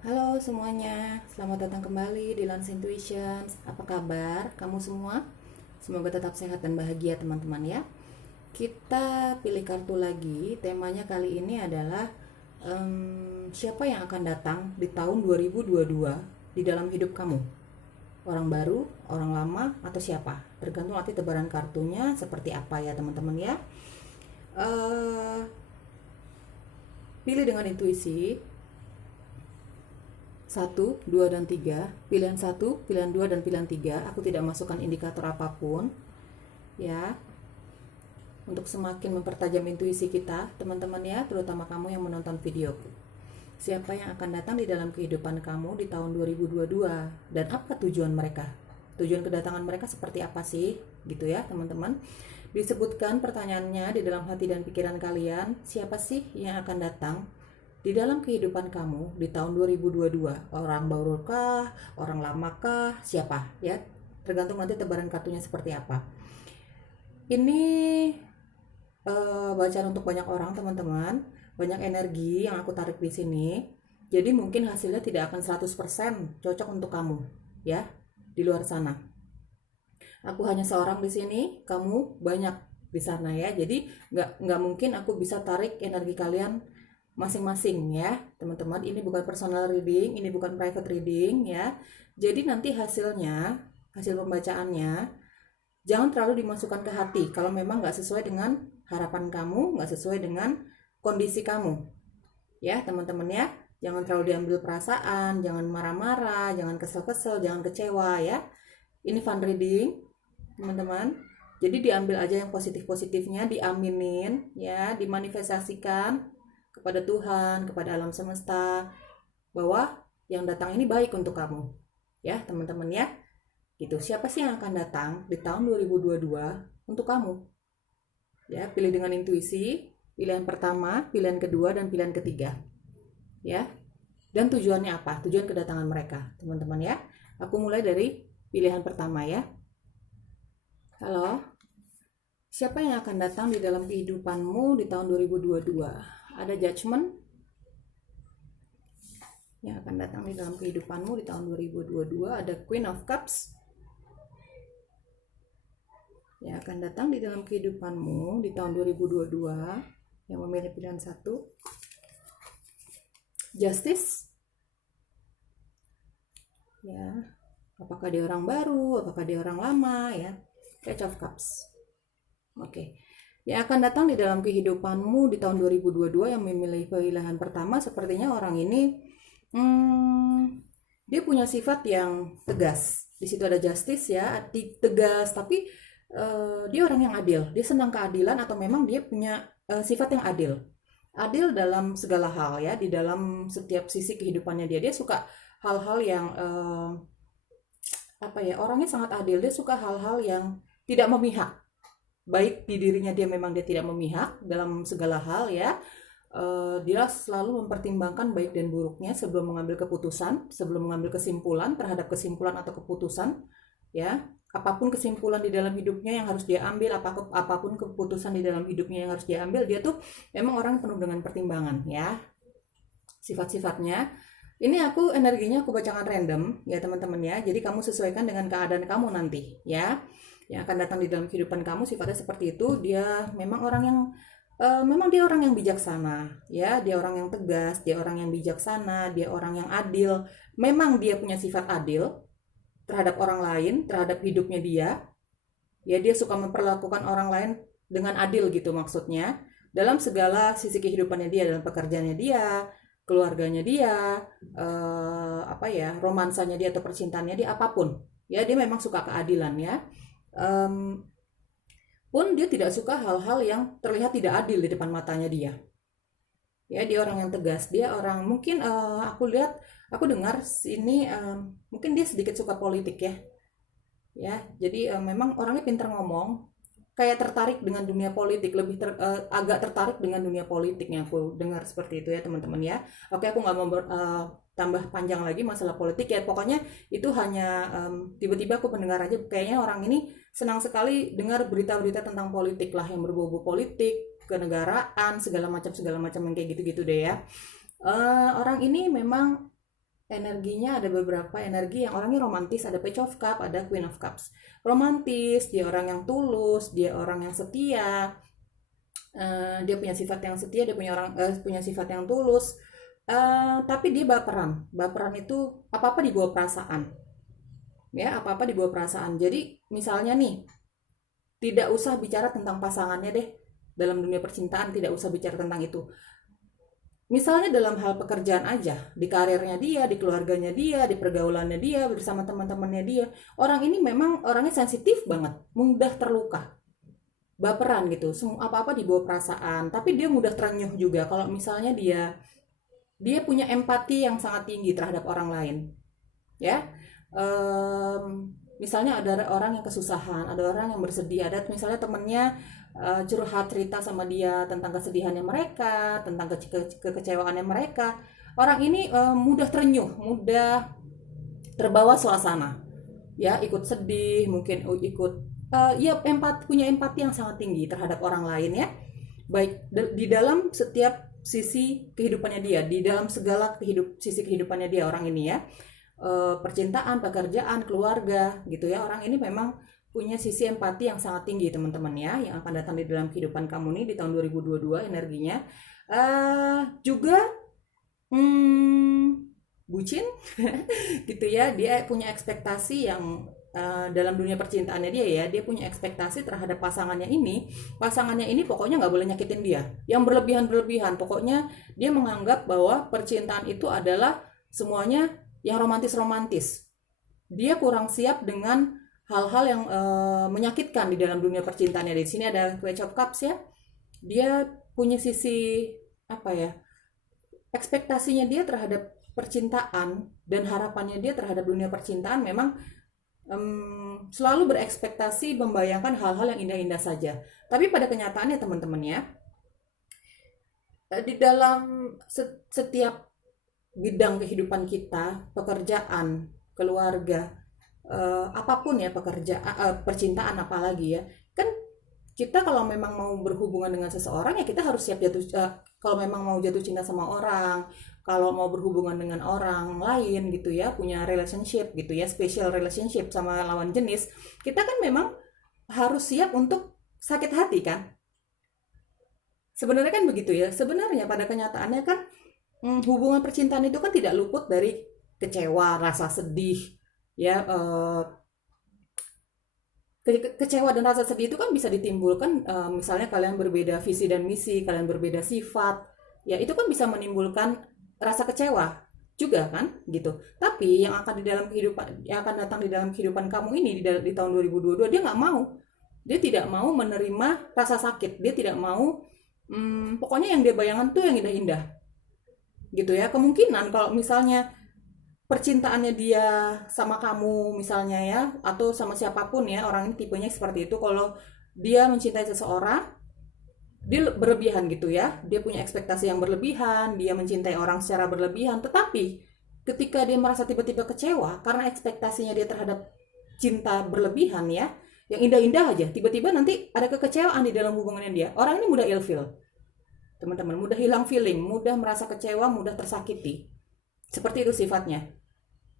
Halo semuanya, selamat datang kembali di Lance Intuition. Apa kabar kamu semua? Semoga tetap sehat dan bahagia teman-teman ya. Kita pilih kartu lagi. Temanya kali ini adalah siapa yang akan datang di tahun 2022 di dalam hidup kamu? Orang baru, orang lama, atau siapa? Tergantung nanti tebaran kartunya seperti apa ya teman-teman ya. Eh, Pilih dengan intuisi. Satu, 2, dan 3. Pilihan 1, pilihan 2, dan pilihan 3. Aku tidak masukkan indikator apapun. Ya, untuk semakin mempertajam intuisi kita, teman-teman ya, terutama kamu yang menonton videoku. Siapa yang akan datang di dalam kehidupan kamu di tahun 2022 dan apa tujuan mereka? Tujuan kedatangan mereka seperti apa sih? Gitu ya, teman-teman. Disebutkan pertanyaannya di dalam hati dan pikiran kalian, siapa sih yang akan datang di dalam kehidupan kamu di tahun 2022? Orang baru kah? Orang lama kah? Siapa? Ya, tergantung nanti tebaran kartunya seperti apa. Ini bacaan untuk banyak orang, teman-teman. Banyak energi yang aku tarik di sini. Jadi mungkin hasilnya tidak akan 100% cocok untuk kamu, ya, di luar sana. Aku hanya seorang di sini, kamu banyak di sana ya. Jadi nggak mungkin aku bisa tarik energi kalian masing-masing ya teman-teman. Ini bukan personal reading, ini bukan private reading ya. Jadi nanti hasilnya, hasil pembacaannya jangan terlalu dimasukkan ke hati kalau memang nggak sesuai dengan harapan kamu, nggak sesuai dengan kondisi kamu ya teman-teman ya. Jangan terlalu diambil perasaan, jangan marah-marah, jangan kesel-kesel, jangan kecewa ya. Ini fun reading teman-teman. Jadi diambil aja yang positif-positifnya, diaminin ya, dimanifestasikan kepada Tuhan, kepada alam semesta, bahwa yang datang ini baik untuk kamu. Ya, teman-teman ya. Gitu. Siapa sih yang akan datang di tahun 2022 untuk kamu? Ya, pilih dengan intuisi, pilihan pertama, pilihan kedua, dan pilihan ketiga. Ya. Dan tujuannya apa? Tujuan kedatangan mereka, teman-teman ya. Aku mulai dari pilihan pertama ya. Halo. Siapa yang akan datang di dalam kehidupanmu di tahun 2022? Ada judgment yang akan datang di dalam kehidupanmu di tahun 2022. Ada Queen of Cups yang akan datang di dalam kehidupanmu di tahun 2022 yang memilih pilihan satu. Justice. Ya. Apakah dia orang baru, apakah dia orang lama ya. Page of Cups. Oke. Yang akan datang di dalam kehidupanmu di tahun 2022 yang memilih pilihan pertama, sepertinya orang ini dia punya sifat yang tegas. Di situ ada justice ya, tegas, tapi dia orang yang adil. Dia senang keadilan atau memang dia punya sifat yang adil. Adil dalam segala hal ya, di dalam setiap sisi kehidupannya dia. Dia suka hal-hal yang apa ya, orangnya sangat adil. Dia suka hal-hal yang tidak memihak. Baik di dirinya dia memang dia tidak memihak dalam segala hal ya. Dia selalu mempertimbangkan baik dan buruknya sebelum mengambil keputusan, sebelum mengambil kesimpulan terhadap kesimpulan atau keputusan ya. Apapun kesimpulan di dalam hidupnya yang harus dia ambil, apapun keputusan di dalam hidupnya yang harus dia ambil, dia tuh memang orang penuh dengan pertimbangan ya. Sifat-sifatnya ini energinya aku bacakan random ya teman-teman ya. Jadi kamu sesuaikan dengan keadaan kamu nanti ya. Yang akan datang di dalam kehidupan kamu sifatnya seperti itu. Dia memang orang yang memang dia orang yang bijaksana ya. Dia orang yang tegas, dia orang yang bijaksana, dia orang yang adil. Memang dia punya sifat adil terhadap orang lain, terhadap hidupnya dia. Ya, dia suka memperlakukan orang lain dengan adil gitu maksudnya. Dalam segala sisi kehidupannya dia, dalam pekerjaannya dia, keluarganya dia, apa ya, romansanya dia atau percintaannya dia, apapun. Ya, dia memang suka keadilan ya. Pun dia tidak suka hal-hal yang terlihat tidak adil di depan matanya dia. Ya, dia orang yang tegas. Dia orang mungkin aku dengar sini mungkin dia sedikit suka politik ya. Ya, jadi memang orangnya pintar ngomong, kayak tertarik dengan dunia politik, agak tertarik dengan dunia politiknya aku dengar seperti itu ya teman-teman ya. Oke, aku nggak mau tambah panjang lagi masalah politik ya. Pokoknya itu hanya tiba-tiba aku mendengar aja, kayaknya orang ini senang sekali dengar berita-berita tentang politik lah yang berbau-bau politik, kenegaraan, segala macam yang kayak gitu-gitu deh ya. Orang ini memang energinya ada beberapa energi yang orangnya romantis, ada Page of Cups, ada Queen of Cups. Romantis, dia orang yang tulus, dia orang yang setia, dia punya sifat yang setia, dia punya sifat yang tulus. Tapi dia baperan. Baperan itu apa-apa dibawa perasaan. Ya, apa-apa dibawa perasaan. Jadi misalnya nih, tidak usah bicara tentang pasangannya deh. Dalam dunia percintaan tidak usah bicara tentang itu. Misalnya dalam hal pekerjaan aja, di karirnya dia, di keluarganya dia, di pergaulannya dia, bersama teman-temannya dia. Orang ini memang orangnya sensitif banget, mudah terluka, baperan gitu. Semua apa-apa dibawa perasaan, tapi dia mudah terenyuh juga. Kalau misalnya dia punya empati yang sangat tinggi terhadap orang lain, ya. Misalnya ada orang yang kesusahan, ada orang yang bersedih, ada misalnya temennya curhat cerita sama dia tentang kesedihannya mereka, tentang kekecewaannya mereka. Orang ini mudah terenyuh, mudah terbawa suasana, ya ikut sedih, mungkin ikut ya punya empati yang sangat tinggi terhadap orang lain ya, baik di dalam setiap sisi kehidupannya dia, di dalam segala sisi kehidupannya dia orang ini ya. Percintaan, pekerjaan, keluarga gitu ya. Orang ini memang punya sisi empati yang sangat tinggi teman-teman ya, yang akan datang di dalam kehidupan kamu nih di tahun 2022 energinya. Juga bucin gitu ya, dia punya ekspektasi yang dalam dunia percintaannya dia punya ekspektasi terhadap pasangannya ini pokoknya nggak boleh nyakitin dia, yang berlebihan pokoknya dia menganggap bahwa percintaan itu adalah semuanya yang romantis. Dia kurang siap dengan hal-hal yang menyakitkan di dalam dunia percintaannya. Di sini ada Page of Cups ya. Dia punya sisi apa ya? Ekspektasinya dia terhadap percintaan dan harapannya dia terhadap dunia percintaan memang selalu berekspektasi membayangkan hal-hal yang indah-indah saja. Tapi pada kenyataannya teman-teman ya, di dalam setiap bidang kehidupan kita, pekerjaan, keluarga, apapun ya, percintaan apalagi ya, kan kita kalau memang mau berhubungan dengan seseorang ya kita harus siap kalau memang mau jatuh cinta sama orang, kalau mau berhubungan dengan orang lain gitu ya, punya relationship gitu ya, special relationship sama lawan jenis, kita kan memang harus siap untuk sakit hati kan. Sebenarnya kan begitu ya. Sebenarnya pada kenyataannya kan hubungan percintaan itu kan tidak luput dari kecewa, rasa sedih, ya. Kecewa dan rasa sedih itu kan bisa ditimbulkan, misalnya kalian berbeda visi dan misi, kalian berbeda sifat, ya itu kan bisa menimbulkan rasa kecewa juga kan, gitu. Tapi yang akan datang di dalam kehidupan kamu ini di tahun 2022, dia tidak mau menerima rasa sakit, dia tidak mau, pokoknya yang dia bayangkan tuh yang indah-indah gitu ya. Kemungkinan kalau misalnya percintaannya dia sama kamu misalnya ya, atau sama siapapun ya, orang ini tipenya seperti itu, kalau dia mencintai seseorang, dia berlebihan gitu ya, dia punya ekspektasi yang berlebihan, dia mencintai orang secara berlebihan, tetapi ketika dia merasa tiba-tiba kecewa karena ekspektasinya dia terhadap cinta berlebihan ya, yang indah-indah aja, tiba-tiba nanti ada kekecewaan di dalam hubungannya dia, orang ini mudah ilfeel teman-teman, mudah hilang feeling, mudah merasa kecewa, mudah tersakiti. Seperti itu sifatnya.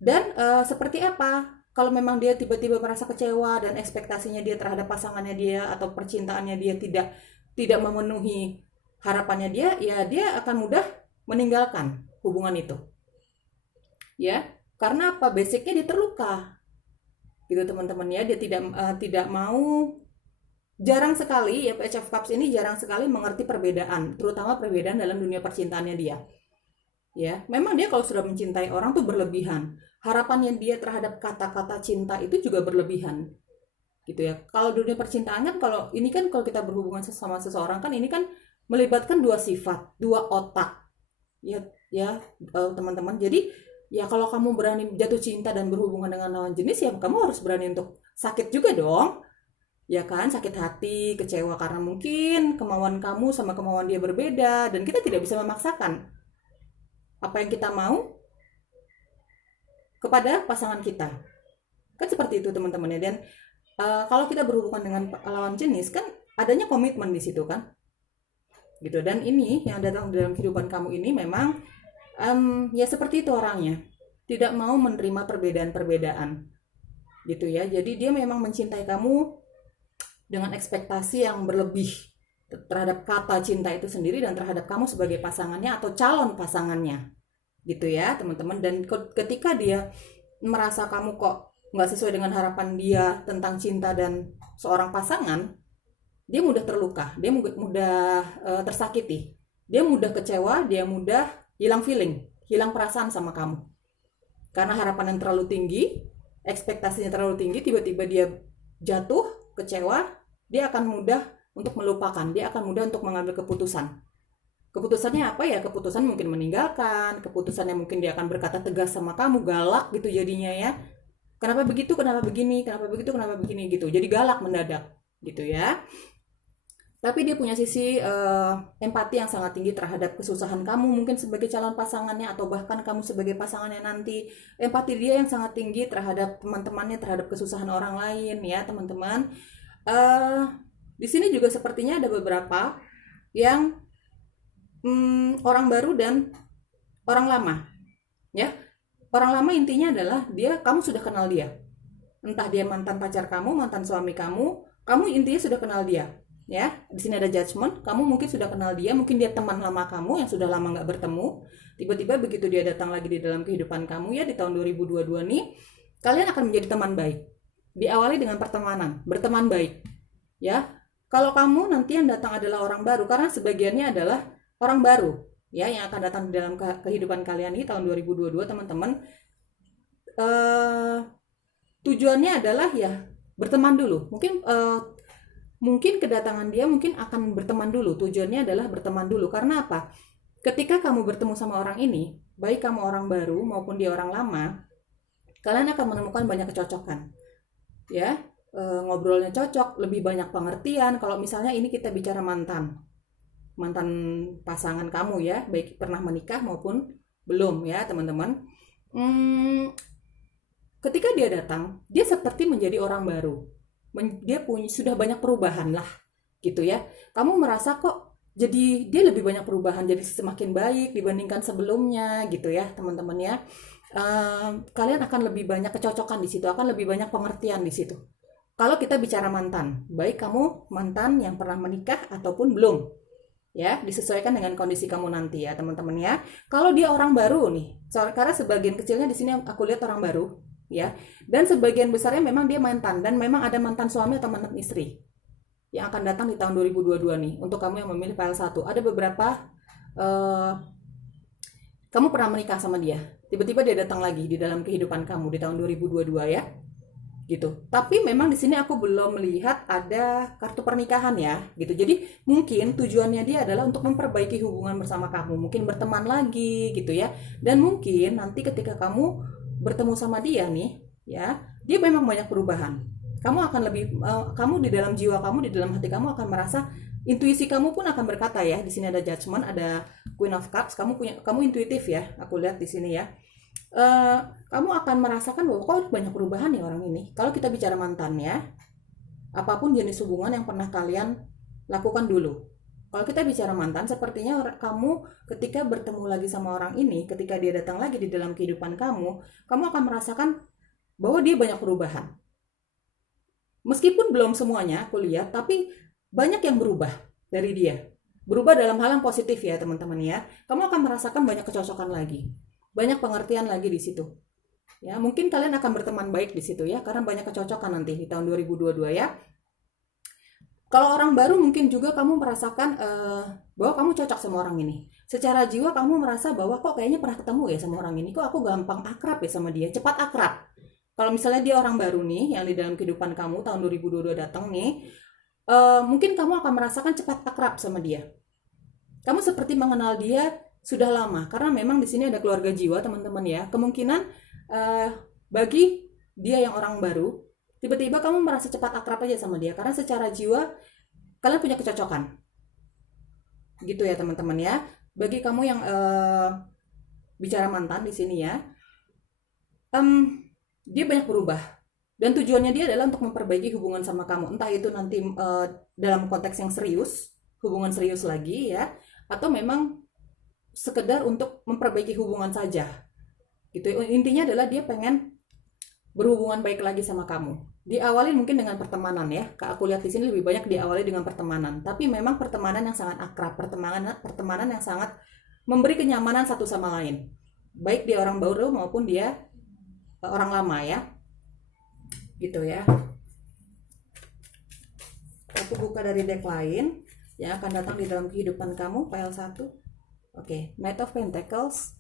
Dan seperti apa? Kalau memang dia tiba-tiba merasa kecewa dan ekspektasinya dia terhadap pasangannya dia atau percintaannya dia tidak memenuhi harapannya dia, ya dia akan mudah meninggalkan hubungan itu. Ya, karena apa? Basicnya dia terluka. Gitu teman-teman ya, dia tidak mau. Jarang sekali ya, Page of Cups ini jarang sekali mengerti perbedaan, terutama perbedaan dalam dunia percintaannya dia. Ya, memang dia kalau sudah mencintai orang tuh berlebihan. Harapannya dia terhadap kata-kata cinta itu juga berlebihan. Gitu ya. Kalau dunia percintaan kan kalau kita berhubungan sama seseorang kan ini kan melibatkan dua sifat, dua otak. Ya, teman-teman. Jadi ya kalau kamu berani jatuh cinta dan berhubungan dengan lawan jenis, ya kamu harus berani untuk sakit juga dong. Ya kan, sakit hati, kecewa karena mungkin kemauan kamu sama kemauan dia berbeda, dan kita tidak bisa memaksakan apa yang kita mau kepada pasangan kita. Kan seperti itu teman-teman ya. Dan kalau kita berhubungan dengan lawan jenis kan adanya komitmen di situ kan. Gitu. Dan ini yang datang dalam kehidupan kamu ini memang ya seperti itu orangnya. tidak mau menerima perbedaan-perbedaan gitu ya. Jadi dia memang mencintai kamu dengan ekspektasi yang berlebih terhadap kata cinta itu sendiri dan terhadap kamu sebagai pasangannya atau calon pasangannya gitu ya teman-teman. Dan ketika dia merasa kamu kok nggak sesuai dengan harapan dia tentang cinta dan seorang pasangan, dia mudah terluka, dia mudah tersakiti, dia mudah kecewa, dia mudah hilang feeling, hilang perasaan sama kamu karena harapan yang terlalu tinggi, ekspektasinya terlalu tinggi. Tiba-tiba dia jatuh, kecewa, dia akan mudah untuk melupakan, dia akan mudah untuk mengambil keputusan. Keputusannya apa ya? Keputusan mungkin meninggalkan, keputusannya mungkin dia akan berkata tegas sama kamu, galak gitu jadinya ya. Kenapa begitu, kenapa begini, kenapa begitu, kenapa begini gitu. Jadi galak mendadak gitu ya. Tapi dia punya sisi empati yang sangat tinggi terhadap kesusahan kamu mungkin sebagai calon pasangannya atau bahkan kamu sebagai pasangannya nanti. Empati dia yang sangat tinggi terhadap teman-temannya, terhadap kesusahan orang lain ya teman-teman. Di sini juga sepertinya ada beberapa yang orang baru dan orang lama ya. Orang lama intinya adalah kamu sudah kenal dia, entah dia mantan pacar kamu, mantan suami kamu intinya sudah kenal dia ya. Di sini ada judgment, kamu mungkin sudah kenal dia, mungkin dia teman lama kamu yang sudah lama nggak bertemu. Tiba-tiba begitu dia datang lagi di dalam kehidupan kamu ya di tahun 2022 nih, kalian akan menjadi teman baik. Diawali dengan pertemanan, berteman baik ya. Kalau kamu nanti yang datang adalah orang baru, karena sebagiannya adalah orang baru ya yang akan datang di dalam kehidupan kalian ini tahun 2022 teman-teman. Tujuannya adalah ya berteman dulu. Mungkin kedatangan dia mungkin akan berteman dulu. Tujuannya adalah berteman dulu. Karena apa? Ketika kamu bertemu sama orang ini, baik kamu orang baru maupun dia orang lama, kalian akan menemukan banyak kecocokan. Ya, ngobrolnya cocok, lebih banyak pengertian. Kalau misalnya ini kita bicara mantan pasangan kamu ya, baik pernah menikah maupun belum ya teman-teman. Ketika dia datang, dia seperti menjadi orang baru. Dia sudah banyak perubahan lah gitu ya. Kamu merasa kok jadi dia lebih banyak perubahan, jadi semakin baik dibandingkan sebelumnya gitu ya teman-teman ya. Kalian akan lebih banyak kecocokan di situ, akan lebih banyak pengertian di situ. Kalau kita bicara mantan, baik kamu mantan yang pernah menikah ataupun belum ya, disesuaikan dengan kondisi kamu nanti ya teman-teman ya. Kalau dia orang baru nih, karena sebagian kecilnya di sini aku lihat orang baru ya, dan sebagian besarnya memang dia mantan, dan memang ada mantan suami atau mantan istri yang akan datang di tahun 2022 nih. Untuk kamu yang memilih file 1, ada beberapa kamu pernah menikah sama dia, tiba-tiba dia datang lagi di dalam kehidupan kamu di tahun 2022 ya gitu. Tapi memang di sini aku belum melihat ada kartu pernikahan ya gitu. Jadi mungkin tujuannya dia adalah untuk memperbaiki hubungan bersama kamu, mungkin berteman lagi gitu ya. Dan mungkin nanti ketika kamu bertemu sama dia nih ya, dia memang banyak perubahan. Kamu akan kamu di dalam jiwa kamu, di dalam hati kamu akan merasa, intuisi kamu pun akan berkata ya. Di sini ada judgment, ada Queen of Cups. Kamu intuitif ya. Aku lihat di sini ya. Kamu akan merasakan bahwa kok banyak perubahan ya orang ini. Kalau kita bicara mantan ya, apapun jenis hubungan yang pernah kalian lakukan dulu. Kalau kita bicara mantan, sepertinya kamu ketika bertemu lagi sama orang ini, ketika dia datang lagi di dalam kehidupan kamu akan merasakan bahwa dia banyak perubahan. Meskipun belum semuanya aku lihat, tapi banyak yang berubah dari dia. Berubah dalam hal yang positif ya teman-teman ya. Kamu akan merasakan banyak kecocokan lagi, banyak pengertian lagi di situ. Ya, mungkin kalian akan berteman baik di situ ya, karena banyak kecocokan nanti di tahun 2022 ya. Kalau orang baru mungkin juga kamu merasakan bahwa kamu cocok sama orang ini. Secara jiwa kamu merasa bahwa kok kayaknya pernah ketemu ya sama orang ini, kok aku gampang akrab ya sama dia, cepat akrab. Kalau misalnya dia orang baru nih yang di dalam kehidupan kamu tahun 2022 datang nih, mungkin kamu akan merasakan cepat akrab sama dia. Kamu seperti mengenal dia sudah lama, karena memang di sini ada keluarga jiwa teman-teman ya. Kemungkinan bagi dia yang orang baru, tiba-tiba kamu merasa cepat akrab aja sama dia karena secara jiwa kalian punya kecocokan gitu ya teman-teman ya. Bagi kamu yang bicara mantan di sini ya, dia banyak berubah dan tujuannya dia adalah untuk memperbaiki hubungan sama kamu, entah itu nanti dalam konteks yang serius, hubungan serius lagi ya, atau memang sekedar untuk memperbaiki hubungan saja gitu. Intinya adalah dia pengen berhubungan baik lagi sama kamu. Diawali mungkin dengan pertemanan ya. Aku lihat di sini lebih banyak diawali dengan pertemanan. Tapi memang pertemanan yang sangat akrab, pertemanan yang sangat memberi kenyamanan satu sama lain. Baik dia orang baru maupun dia orang lama ya. Gitu ya. Aku buka dari deck lain yang akan datang di dalam kehidupan kamu, pile 1. Oke, Knight of Pentacles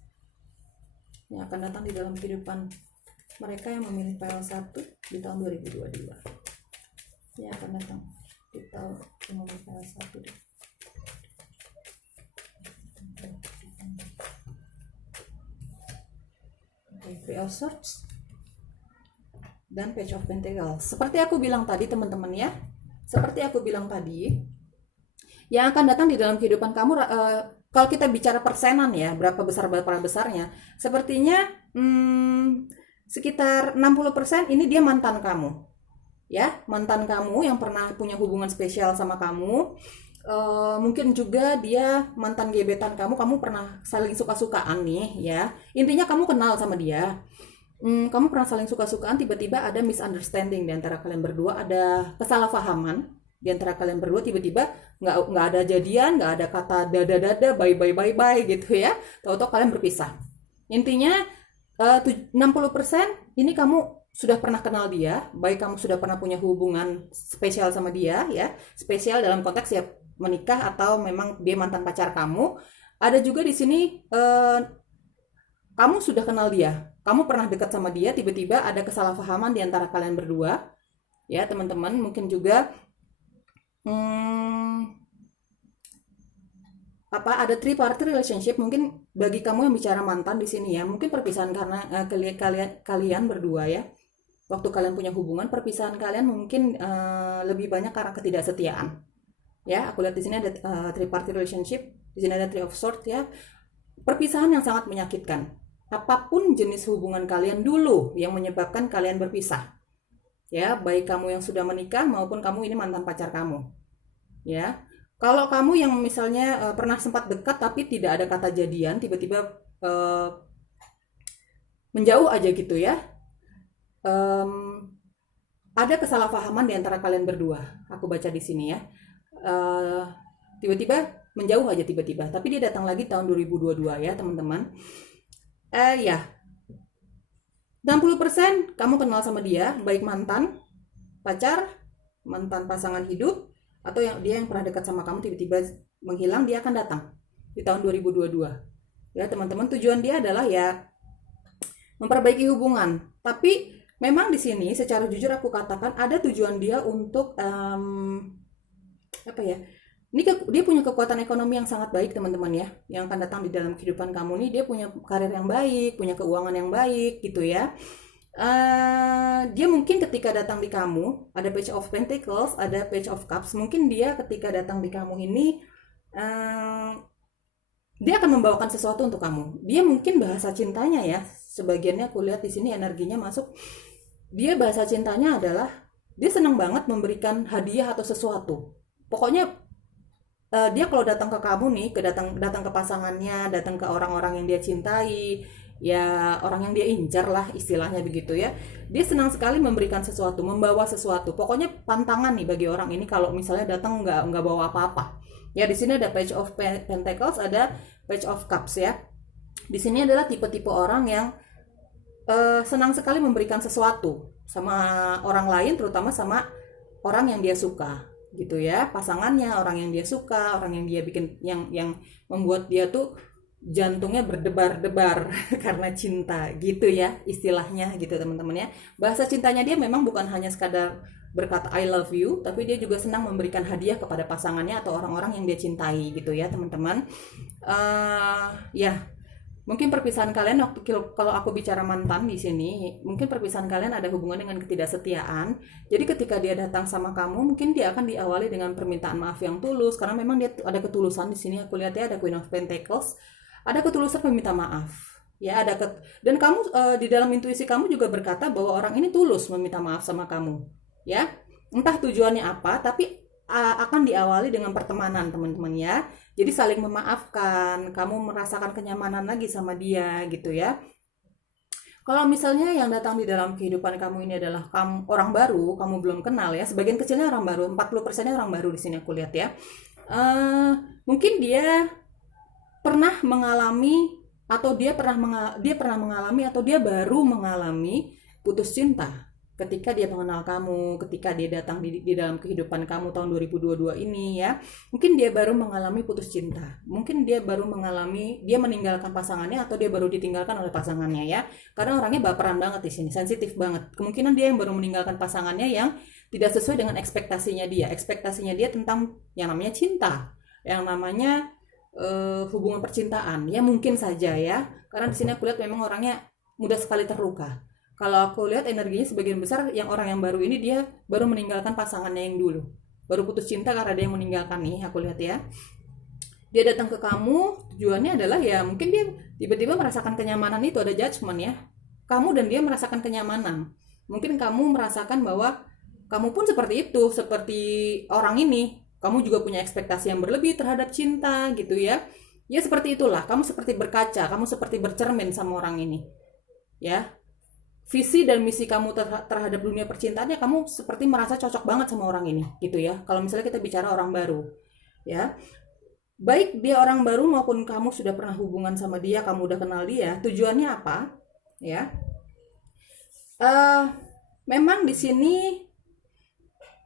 yang akan datang di dalam kehidupan mereka yang memilih pile 1 di tahun 2022. Yang akan datang di tahun yang memilih pile 1 deh. Oke, Three of Swords dan Page of Pentacles. Seperti aku bilang tadi teman-teman ya, seperti aku bilang tadi, yang akan datang di dalam kehidupan kamu, kalau kita bicara persenan ya, berapa besarnya, sepertinya sekitar 60% ini dia mantan kamu. Ya, mantan kamu yang pernah punya hubungan spesial sama kamu. Mungkin juga dia mantan gebetan kamu pernah saling suka-sukaan nih ya. Intinya kamu kenal sama dia. Kamu pernah saling suka-sukaan, tiba-tiba ada misunderstanding di antara kalian berdua, ada kesalahpahaman di antara kalian berdua, tiba-tiba nggak ada jadian, nggak ada kata dada bye gitu ya, tahu-tahu kalian berpisah. Intinya 60% ini kamu sudah pernah kenal dia, baik kamu sudah pernah punya hubungan spesial sama dia ya, spesial dalam konteks ya menikah atau memang dia mantan pacar kamu. Ada juga di sini kamu sudah kenal dia, kamu pernah dekat sama dia, tiba-tiba ada kesalahpahaman di antara kalian berdua ya teman-teman. Mungkin juga ada three party relationship. Mungkin bagi kamu yang bicara mantan di sini ya, mungkin perpisahan karena kalian berdua ya, waktu kalian punya hubungan, perpisahan kalian mungkin lebih banyak karena ketidaksetiaan ya. Aku lihat di sini ada three party relationship, di sini ada Three of Swords ya, perpisahan yang sangat menyakitkan. Apapun jenis hubungan kalian dulu yang menyebabkan kalian berpisah ya, baik kamu yang sudah menikah maupun kamu ini mantan pacar kamu ya. Kalau kamu yang misalnya pernah sempat dekat tapi tidak ada kata jadian, tiba-tiba menjauh aja gitu ya, ada kesalahpahaman di antara kalian berdua. Aku baca di sini ya, tiba-tiba menjauh aja tiba-tiba, tapi dia datang lagi tahun 2022 ya teman-teman. Ya 60% kamu kenal sama dia, baik mantan pacar, mantan pasangan hidup, atau dia yang pernah dekat sama kamu tiba-tiba menghilang. Dia akan datang di tahun 2022 ya teman-teman. Tujuan dia adalah ya memperbaiki hubungan, tapi memang di sini secara jujur aku katakan ada tujuan dia untuk ini dia punya kekuatan ekonomi yang sangat baik teman-teman ya, yang akan datang di dalam kehidupan kamu nih. Dia punya karir yang baik, punya keuangan yang baik gitu ya. Dia mungkin ketika datang di kamu, ada Page of Pentacles, ada Page of Cups. Mungkin dia ketika datang di kamu ini dia akan membawakan sesuatu untuk kamu. Dia mungkin bahasa cintanya ya, sebagiannya aku lihat di sini energinya masuk. Dia bahasa cintanya adalah dia senang banget memberikan hadiah atau sesuatu. Pokoknya dia kalau datang ke kamu nih, datang ke pasangannya, datang ke orang-orang yang dia cintai, ya orang yang dia incar lah istilahnya begitu ya. Dia senang sekali memberikan sesuatu, membawa sesuatu. Pokoknya pantangan nih bagi orang ini kalau misalnya datang nggak bawa apa-apa. Ya di sini ada Page of Pentacles, ada Page of Cups ya. Di sini adalah tipe-tipe orang yang senang sekali memberikan sesuatu sama orang lain, terutama sama orang yang dia suka gitu ya, pasangannya, orang yang dia suka, orang yang dia bikin yang membuat dia tuh jantungnya berdebar-debar karena cinta gitu ya istilahnya gitu teman-teman ya. Bahasa cintanya dia memang bukan hanya sekadar berkata I love you, tapi dia juga senang memberikan hadiah kepada pasangannya atau orang-orang yang dia cintai gitu ya teman-teman. Ya mungkin perpisahan kalian waktu kalau aku bicara mantan di sini, mungkin perpisahan kalian ada hubungan dengan ketidaksetiaan. Jadi ketika dia datang sama kamu, mungkin dia akan diawali dengan permintaan maaf yang tulus, karena memang dia ada ketulusan di sini. Aku lihat ya ada Queen of Pentacles, ada ketulusan meminta maaf. Ya dan kamu di dalam intuisi kamu juga berkata bahwa orang ini tulus meminta maaf sama kamu. Ya, entah tujuannya apa, tapi akan diawali dengan pertemanan teman-teman ya. Jadi saling memaafkan, kamu merasakan kenyamanan lagi sama dia gitu ya. Kalau misalnya yang datang di dalam kehidupan kamu ini adalah orang baru, kamu belum kenal ya, sebagian kecilnya orang baru, 40%-nya orang baru di sini aku lihat ya. Mungkin dia pernah mengalami atau dia pernah mengalami atau dia baru mengalami putus cinta ketika dia mengenal kamu, ketika dia datang di dalam kehidupan kamu tahun 2022 ini ya. Mungkin dia baru mengalami putus cinta. Mungkin dia baru mengalami dia meninggalkan pasangannya atau dia baru ditinggalkan oleh pasangannya ya. Karena orangnya baperan banget di sini, sensitif banget. Kemungkinan dia yang baru meninggalkan pasangannya yang tidak sesuai dengan ekspektasinya dia. Ekspektasinya dia tentang yang namanya cinta, yang namanya hubungan percintaan. Ya mungkin saja ya. Karena di sini aku lihat memang orangnya mudah sekali terluka. Kalau aku lihat energinya sebagian besar yang orang yang baru ini dia baru meninggalkan pasangannya yang dulu. Baru putus cinta karena dia yang meninggalkan nih, aku lihat ya. Dia datang ke kamu, tujuannya adalah ya mungkin dia tiba-tiba merasakan kenyamanan itu, ada judgment ya. Kamu dan dia merasakan kenyamanan. Mungkin kamu merasakan bahwa kamu pun seperti itu, seperti orang ini. Kamu juga punya ekspektasi yang berlebih terhadap cinta gitu ya. Ya seperti itulah, kamu seperti berkaca, kamu seperti bercermin sama orang ini. Ya, visi dan misi kamu terhadap dunia percintaannya, kamu seperti merasa cocok banget sama orang ini gitu ya. Kalau misalnya kita bicara orang baru ya, baik dia orang baru maupun kamu sudah pernah hubungan sama dia, kamu udah kenal dia, tujuannya apa ya. Memang di sini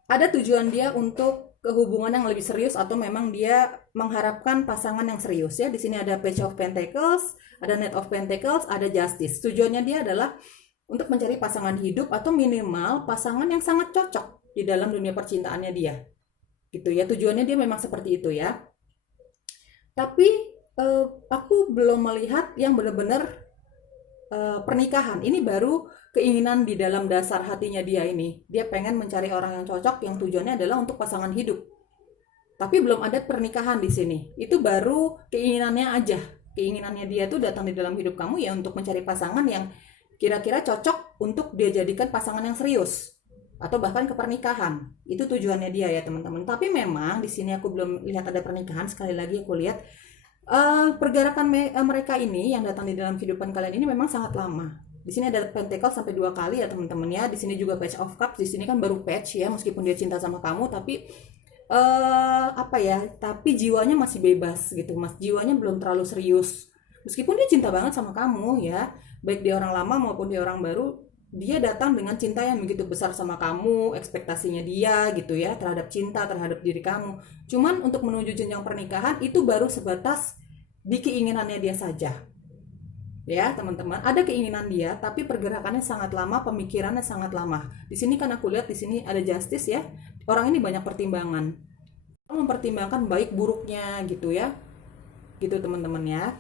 ada tujuan dia untuk kehubungan yang lebih serius atau memang dia mengharapkan pasangan yang serius ya. Di sini ada Page of Pentacles, ada Knight of Pentacles, ada Justice. Tujuannya dia adalah untuk mencari pasangan hidup atau minimal pasangan yang sangat cocok di dalam dunia percintaannya dia. Gitu ya, tujuannya dia memang seperti itu ya. Tapi aku belum melihat yang benar-benar pernikahan. Ini baru keinginan di dalam dasar hatinya dia ini. Dia pengen mencari orang yang cocok yang tujuannya adalah untuk pasangan hidup. Tapi belum ada pernikahan di sini. Itu baru keinginannya aja. Keinginannya dia tuh datang di dalam hidup kamu ya untuk mencari pasangan yang kira-kira cocok untuk dia jadikan pasangan yang serius atau bahkan ke pernikahan. Itu tujuannya dia ya teman-teman. Tapi memang di sini aku belum lihat ada pernikahan. Sekali lagi aku lihat pergerakan mereka ini yang datang di dalam kehidupan kalian ini memang sangat lama. Di sini ada Pentacle sampai 2 kali ya teman-teman ya. Di sini juga Page of Cups. Di sini kan baru Page ya, meskipun dia cinta sama kamu tapi apa ya? Tapi jiwanya masih bebas gitu. Mas, jiwanya belum terlalu serius. Meskipun dia cinta banget sama kamu ya. Baik dia orang lama maupun dia orang baru, dia datang dengan cinta yang begitu besar sama kamu, ekspektasinya dia gitu ya, terhadap cinta, terhadap diri kamu. Cuman untuk menuju jenjang pernikahan itu baru sebatas di keinginannya dia saja. Ya teman-teman, ada keinginan dia, tapi pergerakannya sangat lama, pemikirannya sangat lama. Di sini kan aku lihat di sini ada Justice ya, orang ini banyak pertimbangan, mempertimbangkan baik buruknya gitu ya, gitu teman-teman ya.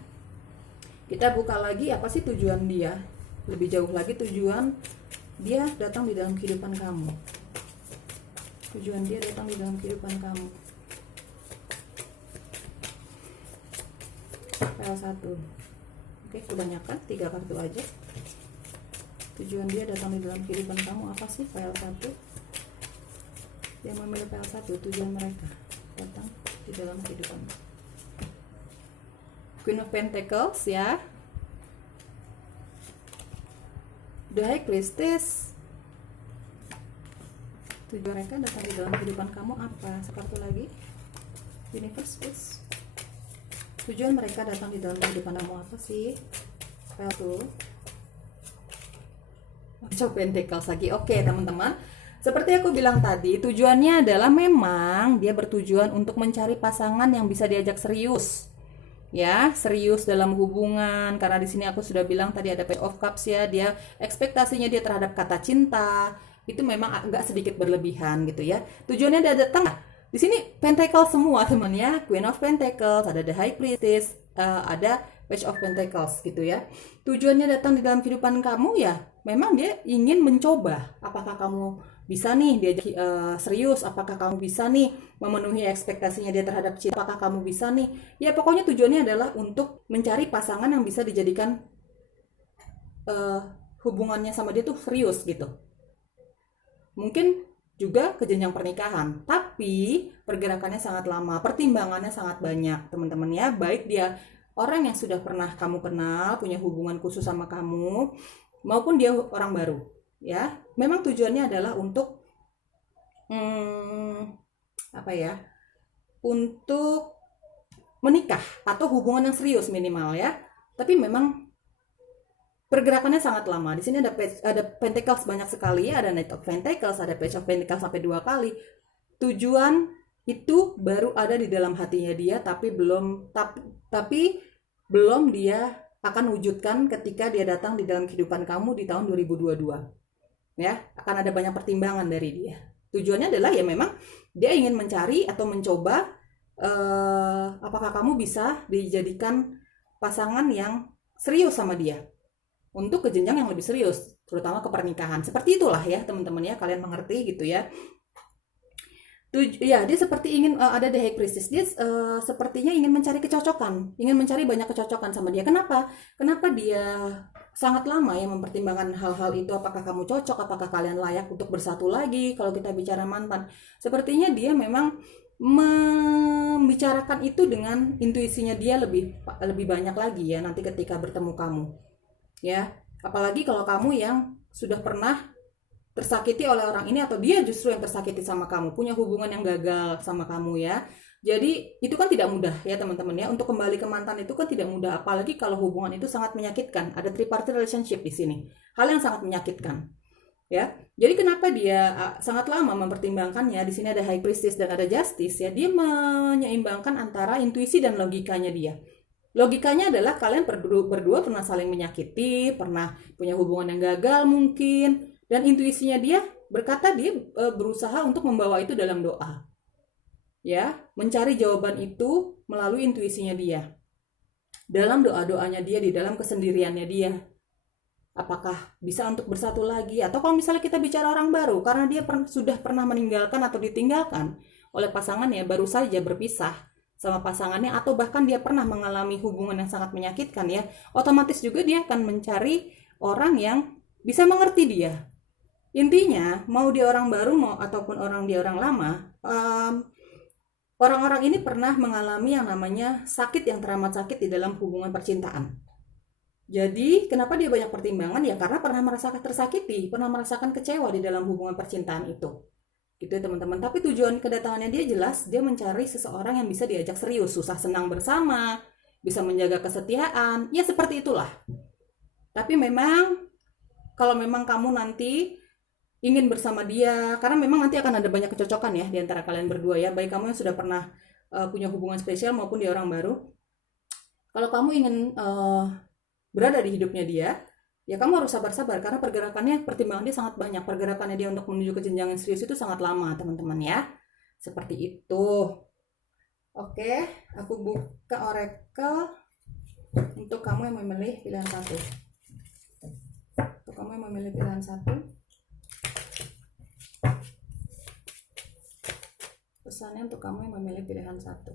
Kita buka lagi apa sih tujuan dia, lebih jauh lagi tujuan dia datang di dalam kehidupan kamu. Tujuan dia datang di dalam kehidupan kamu. File 1. Oke, kebanyakan 3 kartu aja. Tujuan dia datang di dalam kehidupan kamu apa sih? File 1. Yang memilih file 1, tujuan mereka datang di dalam kehidupan. Queen of Pentacles ya. The High Priestess. Tujuan mereka datang di dalam kehidupan kamu apa? Sekartu lagi. Universe please. Tujuan mereka datang di dalam kehidupan kamu apa sih? File 2. Coba Pentacles lagi. Oke teman-teman, seperti aku bilang tadi, tujuannya adalah memang dia bertujuan untuk mencari pasangan yang bisa diajak serius. Ya, serius dalam hubungan. Karena di sini aku sudah bilang tadi ada Page of Cups ya, dia ekspektasinya dia terhadap kata cinta itu memang agak sedikit berlebihan gitu ya. Tujuannya dia datang di sini Pentacle semua teman ya, Queen of Pentacles, ada The High Priestess, ada Page of Pentacles gitu ya. Tujuannya datang di dalam kehidupan kamu ya, memang dia ingin mencoba apakah kamu bisa nih diajak serius, apakah kamu bisa nih memenuhi ekspektasinya dia terhadap cinta, apakah kamu bisa nih, ya pokoknya tujuannya adalah untuk mencari pasangan yang bisa dijadikan hubungannya sama dia tuh serius gitu. Mungkin juga ke jenjang pernikahan, tapi pergerakannya sangat lama, pertimbangannya sangat banyak teman-teman ya. Baik dia orang yang sudah pernah kamu kenal, punya hubungan khusus sama kamu, maupun dia orang baru, ya. Memang tujuannya adalah untuk apa ya? Untuk menikah atau hubungan yang serius minimal ya. Tapi memang pergerakannya sangat lama. Di sini ada Pentacles banyak sekali, ada Knight of Pentacles, ada Page of Pentacles sampai 2 kali. Tujuan itu baru ada di dalam hatinya dia, tapi belum dia akan wujudkan ketika dia datang di dalam kehidupan kamu di tahun 2022. Ya, akan ada banyak pertimbangan dari dia. Tujuannya adalah ya memang dia ingin mencari atau mencoba apakah kamu bisa dijadikan pasangan yang serius sama dia untuk ke jenjang yang lebih serius, terutama ke pernikahan. Seperti itulah ya teman-teman ya, kalian mengerti gitu ya. Ya, dia seperti ingin ada The High Priestess. Dia sepertinya ingin mencari kecocokan, ingin mencari banyak kecocokan sama dia. Kenapa? Kenapa dia sangat lama ya mempertimbangkan hal-hal itu? Apakah kamu cocok? Apakah kalian layak untuk bersatu lagi? Kalau kita bicara mantan, sepertinya dia memang membicarakan itu dengan intuisinya dia lebih banyak lagi ya nanti ketika bertemu kamu. Ya, apalagi kalau kamu yang sudah pernah tersakiti oleh orang ini atau dia justru yang tersakiti sama kamu, punya hubungan yang gagal sama kamu ya. Jadi itu kan tidak mudah ya teman-teman ya, untuk kembali ke mantan itu kan tidak mudah, apalagi kalau hubungan itu sangat menyakitkan. Ada tripartite relationship di sini, hal yang sangat menyakitkan ya. Jadi kenapa dia sangat lama mempertimbangkannya? Di sini ada High Priestess dan ada Justice ya. Dia menyeimbangkan antara intuisi dan logikanya dia. Logikanya adalah kalian berdua pernah saling menyakiti, pernah punya hubungan yang gagal mungkin. Dan intuisinya dia berkata dia berusaha untuk membawa itu dalam doa. Ya, mencari jawaban itu melalui intuisinya dia. Dalam doa-doanya dia, di dalam kesendiriannya dia. Apakah bisa untuk bersatu lagi? Atau kalau misalnya kita bicara orang baru, karena dia sudah pernah meninggalkan atau ditinggalkan oleh pasangannya, baru saja berpisah sama pasangannya, atau bahkan dia pernah mengalami hubungan yang sangat menyakitkan ya, otomatis juga dia akan mencari orang yang bisa mengerti dia. Intinya, mau dia orang baru ataupun dia orang lama, orang-orang ini pernah mengalami yang namanya sakit yang teramat sakit di dalam hubungan percintaan. Jadi, kenapa dia banyak pertimbangan? Ya karena pernah merasakan tersakiti, pernah merasakan kecewa di dalam hubungan percintaan itu. Gitu ya teman-teman. Tapi tujuan kedatangannya dia jelas, dia mencari seseorang yang bisa diajak serius, susah senang bersama, bisa menjaga kesetiaan, ya seperti itulah. Tapi memang, kalau memang kamu nanti ingin bersama dia, karena memang nanti akan ada banyak kecocokan ya di antara kalian berdua ya, baik kamu yang sudah pernah punya hubungan spesial maupun dia orang baru. Kalau kamu ingin berada di hidupnya dia, ya kamu harus sabar-sabar karena pergerakannya, pertimbangannya sangat banyak. Pergerakannya dia untuk menuju ke jenjang yang serius itu sangat lama teman-teman ya. Seperti itu. Oke, aku buka oracle untuk kamu yang memilih pilihan satu. Untuk kamu yang memilih pilihan satu, pesannya untuk kamu yang memilih pilihan satu.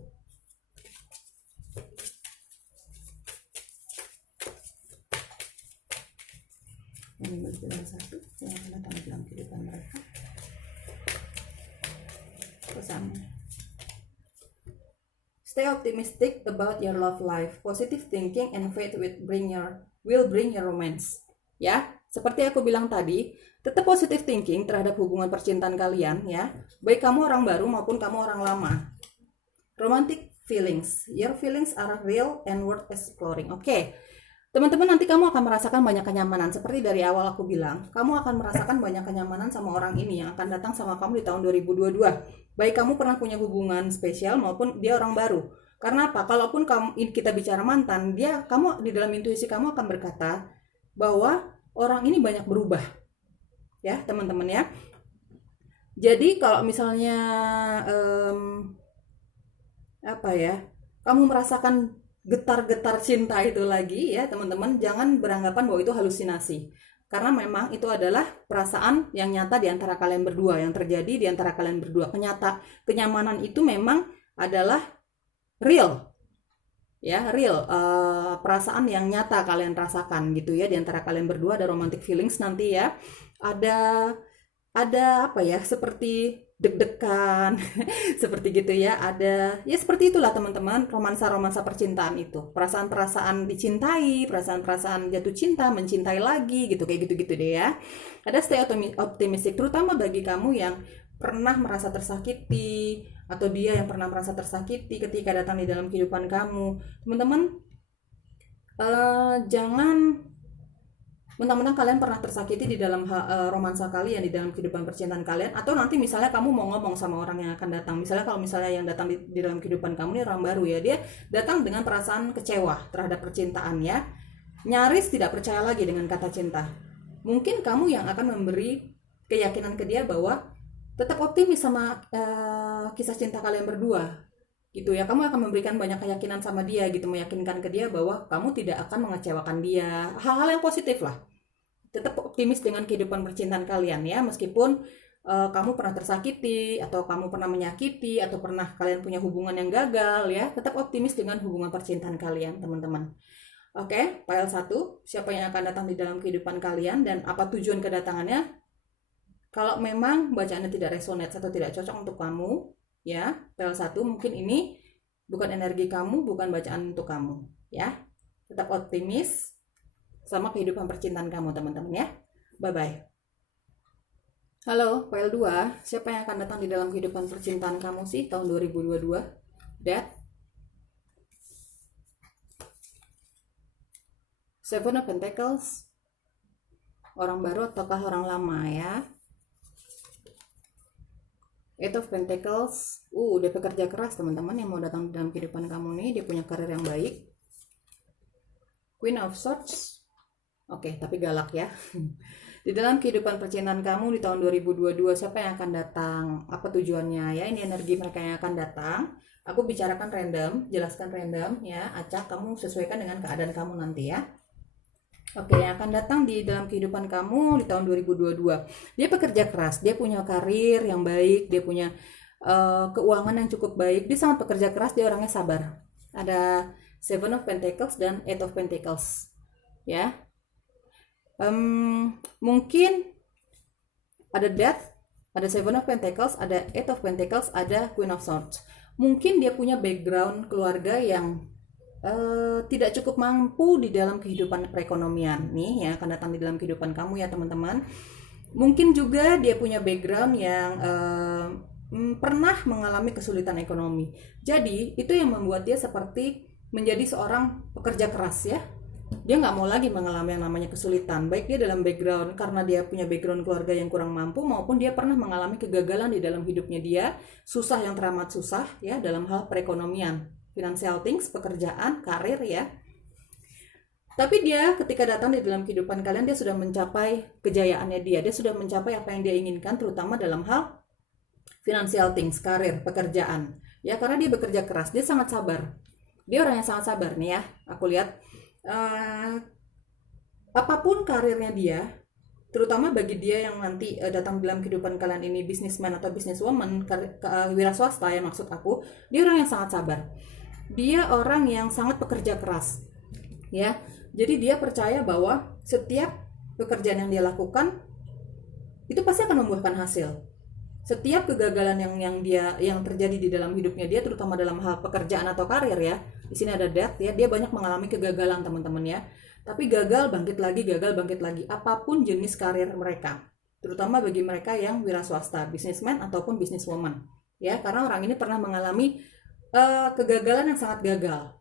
Memilih pilihan satu yang akan datang dalam kehidupan mereka. Pesannya: stay optimistic about your love life. Positive thinking and faith will bring your romance. Ya, seperti aku bilang tadi, tetap positive thinking terhadap hubungan percintaan kalian ya. Baik kamu orang baru maupun kamu orang lama. Romantic feelings. Your feelings are real and worth exploring. Oke. Teman-teman, nanti kamu akan merasakan banyak kenyamanan. Seperti dari awal aku bilang, kamu akan merasakan banyak kenyamanan sama orang ini yang akan datang sama kamu di tahun 2022. Baik kamu pernah punya hubungan spesial maupun dia orang baru. Karena apa? Kalaupun kita bicara mantan, kamu di dalam intuisi kamu akan berkata bahwa orang ini banyak berubah. Ya, teman-teman ya. Jadi kalau misalnya kamu merasakan getar-getar cinta itu lagi ya teman-teman, jangan beranggapan bahwa itu halusinasi. Karena memang itu adalah perasaan yang nyata di antara kalian berdua, yang terjadi di antara kalian berdua. Kenyamanan itu memang adalah real. Ya, real. Perasaan yang nyata kalian rasakan gitu ya di antara kalian berdua. Ada romantic feelings nanti ya. Ada ada apa ya, seperti deg-degan seperti gitu ya, ada ya seperti itulah teman-teman, romansa-romansa percintaan itu, perasaan-perasaan dicintai, perasaan-perasaan jatuh cinta, mencintai lagi gitu, kayak gitu-gitu deh ya. Ada stay optimistic terutama bagi kamu yang pernah merasa tersakiti, atau dia yang pernah merasa tersakiti ketika datang di dalam kehidupan kamu. Teman-teman, jangan mentang-mentang kalian pernah tersakiti di dalam romansa kalian, di dalam kehidupan percintaan kalian, atau nanti misalnya kamu mau ngomong sama orang yang akan datang, misalnya kalau misalnya yang datang di dalam kehidupan kamu ini orang baru ya, dia datang dengan perasaan kecewa terhadap percintaan ya, nyaris tidak percaya lagi dengan kata cinta. Mungkin kamu yang akan memberi keyakinan ke dia bahwa tetap optimis sama kisah cinta kalian berdua gitu ya. Kamu akan memberikan banyak keyakinan sama dia gitu, meyakinkan ke dia bahwa kamu tidak akan mengecewakan dia, hal-hal yang positif lah. Tetap optimis dengan kehidupan percintaan kalian ya, meskipun kamu pernah tersakiti, atau kamu pernah menyakiti, atau pernah kalian punya hubungan yang gagal ya, tetap optimis dengan hubungan percintaan kalian teman-teman. Oke, file 1, siapa yang akan datang di dalam kehidupan kalian dan apa tujuan kedatangannya. Kalau memang bacaannya tidak resonate atau tidak cocok untuk kamu ya, file 1, mungkin ini bukan energi kamu, bukan bacaan untuk kamu ya. Tetap optimis sama kehidupan percintaan kamu teman-teman ya. Bye bye. Halo, file 2, siapa yang akan datang di dalam kehidupan percintaan kamu sih tahun 2022? Death, Seven of Pentacles, orang baru ataukah orang lama ya. Eight of Pentacles, dia pekerja keras teman-teman yang mau datang di dalam kehidupan kamu nih, dia punya karir yang baik. Queen of Swords, oke, tapi galak ya. Di dalam kehidupan percintaan kamu di tahun 2022, siapa yang akan datang? Apa tujuannya ya? Ini energi mereka yang akan datang. Aku bicarakan random, jelaskan random ya. Acak, kamu sesuaikan dengan keadaan kamu nanti ya. Oke, yang akan datang di dalam kehidupan kamu di tahun 2022. Dia pekerja keras, dia punya karir yang baik, dia punya keuangan yang cukup baik. Dia sangat pekerja keras, dia orangnya sabar. Ada Seven of Pentacles dan Eight of Pentacles ya. Mungkin ada Death, ada Seven of Pentacles, ada Eight of Pentacles, ada Queen of Swords. Mungkin dia punya background keluarga yang tidak cukup mampu di dalam kehidupan perekonomian nih ya, akan datang di dalam kehidupan kamu ya teman-teman. Mungkin juga dia punya background yang pernah mengalami kesulitan ekonomi. Jadi itu yang membuat dia seperti menjadi seorang pekerja keras ya. Dia nggak mau lagi mengalami yang namanya kesulitan, baik dia dalam background karena dia punya background keluarga yang kurang mampu, maupun dia pernah mengalami kegagalan di dalam hidupnya dia, susah yang teramat susah ya dalam hal perekonomian, financial things, pekerjaan, karir ya. Tapi dia ketika datang di dalam kehidupan kalian, dia sudah mencapai kejayaannya dia sudah mencapai apa yang dia inginkan, terutama dalam hal financial things, karir, pekerjaan ya, karena dia bekerja keras, dia sangat sabar. Dia orang yang sangat sabar nih ya, aku lihat. Apapun karirnya dia, terutama bagi dia yang nanti datang dalam kehidupan kalian ini, businessman atau businesswoman, wira swasta ya maksud aku, dia orang yang sangat sabar, dia orang yang sangat pekerja keras ya. Jadi dia percaya bahwa setiap pekerjaan yang dia lakukan itu pasti akan membuahkan hasil. Setiap kegagalan yang terjadi di dalam hidupnya dia, terutama dalam hal pekerjaan atau karir ya, di sini ada Death ya, dia banyak mengalami kegagalan teman-teman ya. Tapi gagal bangkit lagi, apapun jenis karir mereka, terutama bagi mereka yang wira swasta, businessman ataupun businesswoman ya, karena orang ini pernah mengalami kegagalan yang sangat gagal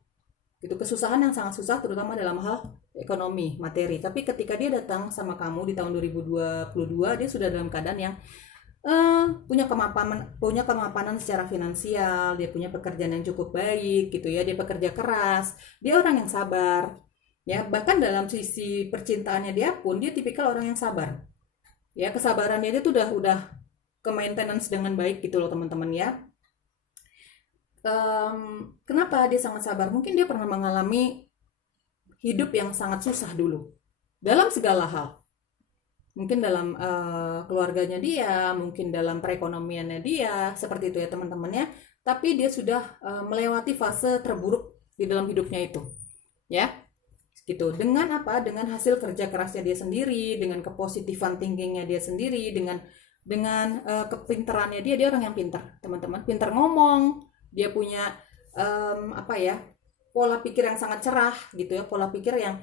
gitu, kesusahan yang sangat susah, terutama dalam hal ekonomi, materi. Tapi ketika dia datang sama kamu di tahun 2022, dia sudah dalam keadaan yang punya kemapanan secara finansial, dia punya pekerjaan yang cukup baik gitu ya, dia pekerja keras, dia orang yang sabar ya. Bahkan dalam sisi percintaannya dia pun, dia tipikal orang yang sabar ya, kesabarannya dia tuh udah ke maintenance dengan baik gitu loh teman-teman ya. Kenapa dia sangat sabar? Mungkin dia pernah mengalami hidup yang sangat susah dulu dalam segala hal. Mungkin dalam keluarganya dia, mungkin dalam perekonomiannya dia, seperti itu ya teman-temannya. Tapi dia sudah melewati fase terburuk di dalam hidupnya itu, ya, gitu. Dengan apa? Dengan hasil kerja kerasnya dia sendiri, dengan kepositifan thinkingnya dia sendiri, dengan dengan kepintarannya dia orang yang pintar, teman-teman. Pintar ngomong, dia punya apa ya, pola pikir yang sangat cerah gitu ya, pola pikir yang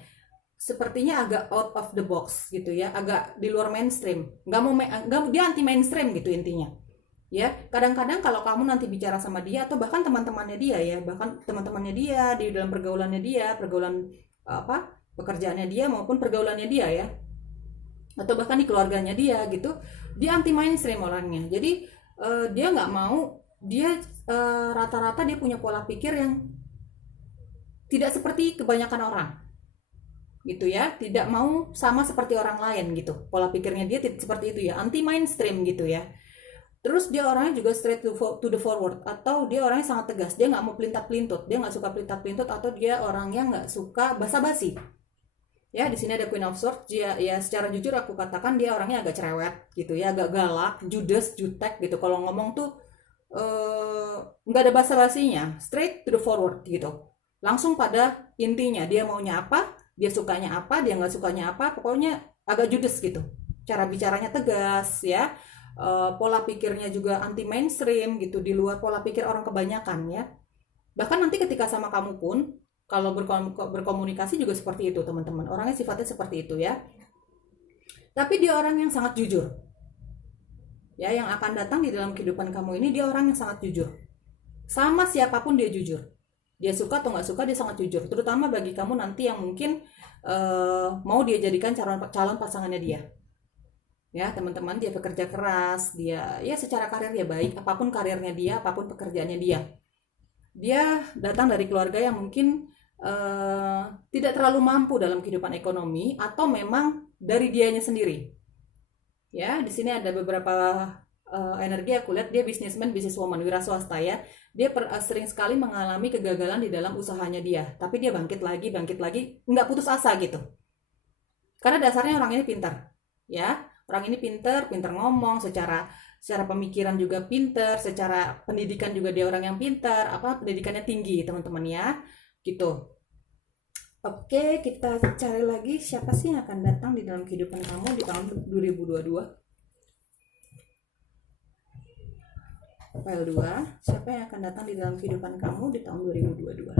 sepertinya agak out of the box gitu ya, agak di luar mainstream. Dia anti mainstream gitu intinya. Ya, kadang-kadang kalau kamu nanti bicara sama dia atau bahkan teman-temannya dia ya, bahkan teman-temannya dia di dalam pergaulannya dia, pergaulan apa? Pekerjaannya dia maupun pergaulannya dia ya. Atau bahkan di keluarganya dia gitu, dia anti mainstream orangnya. Jadi dia nggak mau, dia rata-rata dia punya pola pikir yang tidak seperti kebanyakan orang gitu ya, tidak mau sama seperti orang lain gitu, pola pikirnya dia seperti itu ya, anti mainstream gitu ya. Terus dia orangnya juga straight to the forward, atau dia orangnya sangat tegas, dia nggak mau pelintat-pelintut, dia nggak suka pelintat-pelintut, atau dia orangnya nggak suka basa-basi ya. Di sini ada Queen of Swords, dia ya secara jujur aku katakan dia orangnya agak cerewet gitu ya, agak galak, judes, jutek gitu, kalau ngomong tuh nggak ada basa-basinya, straight to the forward gitu, langsung pada intinya, dia maunya apa, dia sukanya apa, dia nggak sukanya apa, pokoknya agak judes gitu, cara bicaranya tegas ya. Pola pikirnya juga anti mainstream gitu, di luar pola pikir orang kebanyakan ya. Bahkan nanti ketika sama kamu pun kalau berkomunikasi juga seperti itu teman-teman, orangnya sifatnya seperti itu ya. Tapi dia orang yang sangat jujur ya, yang akan datang di dalam kehidupan kamu ini, dia orang yang sangat jujur sama siapapun, dia jujur. Dia suka atau nggak suka, dia sangat jujur. Terutama bagi kamu nanti yang mungkin mau dia jadikan calon pasangannya dia. Ya teman-teman, dia bekerja keras, dia ya secara karir dia baik, apapun karirnya dia, apapun pekerjaannya dia. Dia datang dari keluarga yang mungkin tidak terlalu mampu dalam kehidupan ekonomi, atau memang dari dianya sendiri. Ya, di sini ada beberapa energi aku lihat, dia businessman, businesswoman, wira swasta ya. Dia sering sekali mengalami kegagalan di dalam usahanya dia, tapi dia bangkit lagi, nggak putus asa gitu. Karena dasarnya orang ini pintar, ya. Orang ini pintar ngomong, secara pemikiran juga pintar, secara pendidikan juga dia orang yang pintar, pendidikannya tinggi teman-teman ya, gitu. Oke, kita cari lagi siapa sih yang akan datang di dalam kehidupan kamu di tahun 2022. File 2, siapa yang akan datang di dalam kehidupan kamu di tahun 2022?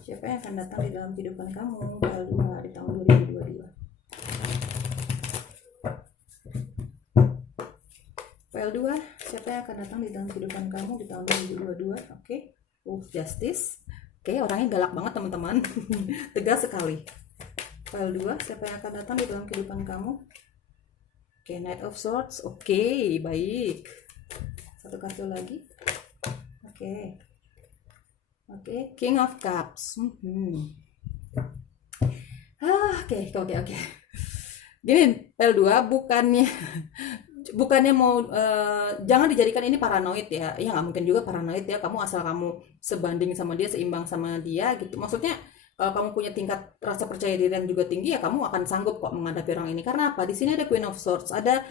Siapa yang akan datang di dalam kehidupan kamu file 2 di tahun 2022? File 2, siapa yang akan datang di dalam kehidupan kamu di tahun 2022? Oke. Justice. Oke, orangnya galak banget teman-teman. Tegas sekali. File 2, siapa yang akan datang di dalam kehidupan kamu? Oke, Knight of Swords. Oke, baik. Satu kartu lagi. Oke. King of Cups. Oke. Gini, L2 bukannya mau jangan dijadikan ini paranoid ya. Ya nggak mungkin juga paranoid ya. Kamu asal kamu sebanding sama dia, seimbang sama dia gitu. Maksudnya kalau kamu punya tingkat rasa percaya diri yang juga tinggi, ya kamu akan sanggup kok menghadapi orang ini. Karena apa? Di sini ada Queen of Swords, ada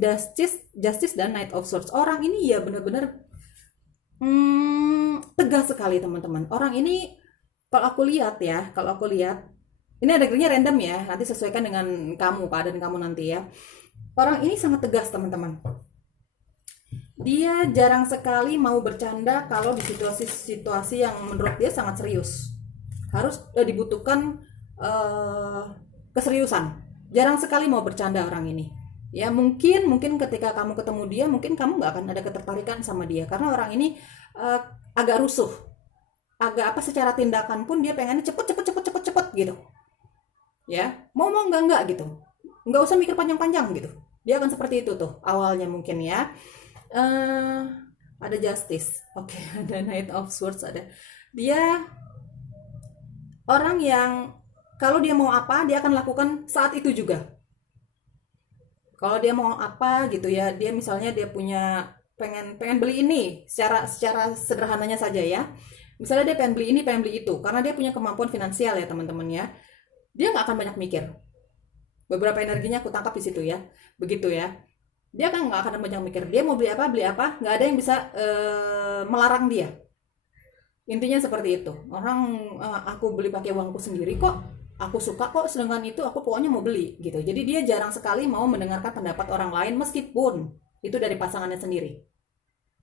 Justice dan Knight of Swords. Orang ini ya benar-benar tegas sekali teman-teman. Orang ini kalau aku lihat, ini ada readingnya random ya. Nanti sesuaikan dengan kamu, keadaan kamu nanti ya. Orang ini sangat tegas teman-teman. Dia jarang sekali mau bercanda kalau di situasi yang menurut dia sangat serius. Harus dibutuhkan keseriusan. Jarang sekali mau bercanda orang ini. Ya mungkin ketika kamu ketemu dia, mungkin kamu nggak akan ada ketertarikan sama dia, karena orang ini agak rusuh, agak secara tindakan pun dia pengennya cepet gitu. Ya mau nggak gitu, nggak usah mikir panjang-panjang gitu. Dia akan seperti itu tuh awalnya mungkin ya. Ada Justice, oke. Ada Knight of Swords, ada. Dia orang yang kalau dia mau apa, dia akan lakukan saat itu juga. Kalau dia mau apa gitu ya, dia misalnya dia punya pengen beli ini, secara sederhananya saja ya. Misalnya dia pengen beli ini, pengen beli itu, karena dia punya kemampuan finansial ya teman-teman ya. Dia nggak akan banyak mikir. Beberapa energinya aku tangkap di situ ya, begitu ya. Dia kan nggak akan banyak mikir. Dia mau beli apa, nggak ada yang bisa melarang dia. Intinya seperti itu. Orang aku beli pakai uangku sendiri kok. aku suka kok dengan itu, aku pokoknya mau beli gitu. Jadi dia jarang sekali mau mendengarkan pendapat orang lain meskipun itu dari pasangannya sendiri.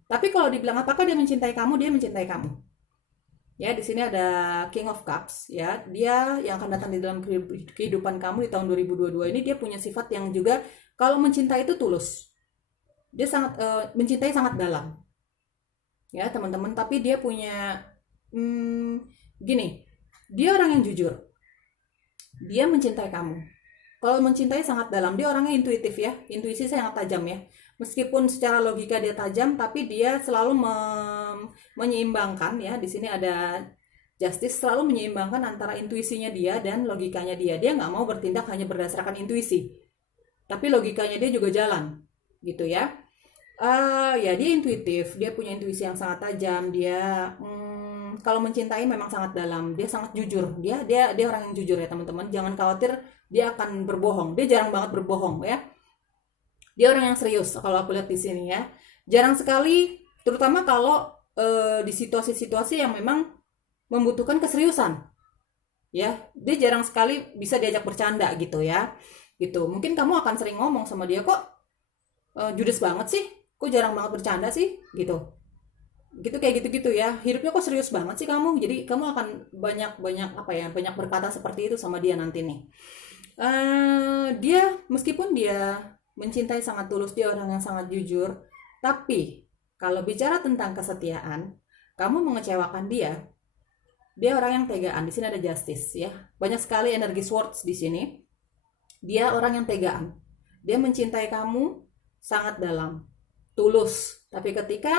Tapi kalau dibilang apakah dia mencintai kamu, dia mencintai kamu. Ya, di sini ada King of Cups ya. Dia yang akan datang di dalam kehidupan kamu di tahun 2022 ini, dia punya sifat yang juga kalau mencintai itu tulus. Dia sangat mencintai sangat dalam. Ya, teman-teman, tapi dia punya gini, dia orang yang jujur. Dia mencintai kamu. Kalau mencintai sangat dalam, dia orangnya intuitif ya, intuisi sangat tajam ya. Meskipun secara logika dia tajam, tapi dia selalu menyeimbangkan ya. Di sini ada Justice, selalu menyeimbangkan antara intuisinya dia dan logikanya dia. Dia nggak mau bertindak hanya berdasarkan intuisi, tapi logikanya dia juga jalan, gitu ya. Ya dia intuitif, dia punya intuisi yang sangat tajam. Dia kalau mencintai memang sangat dalam, dia sangat jujur. Dia orang yang jujur ya teman-teman. Jangan khawatir dia akan berbohong. Dia jarang banget berbohong ya. Dia orang yang serius kalau aku lihat di sini ya. Jarang sekali, terutama kalau di situasi-situasi yang memang membutuhkan keseriusan. Ya, dia jarang sekali bisa diajak bercanda gitu ya. Gitu. Mungkin kamu akan sering ngomong sama dia, kok judes banget sih? Kok jarang banget bercanda sih? Gitu. Gitu kayak gitu-gitu ya. Hidupnya kok serius banget sih kamu? Jadi kamu akan banyak banyak berkata seperti itu sama dia nanti nih. Dia meskipun dia mencintai sangat tulus, dia orang yang sangat jujur, tapi kalau bicara tentang kesetiaan, kamu mengecewakan dia orang yang tegaan. Di sini ada Justice ya. Banyak sekali energi swords di sini. Dia orang yang tegaan. Dia mencintai kamu sangat dalam, tulus. Tapi ketika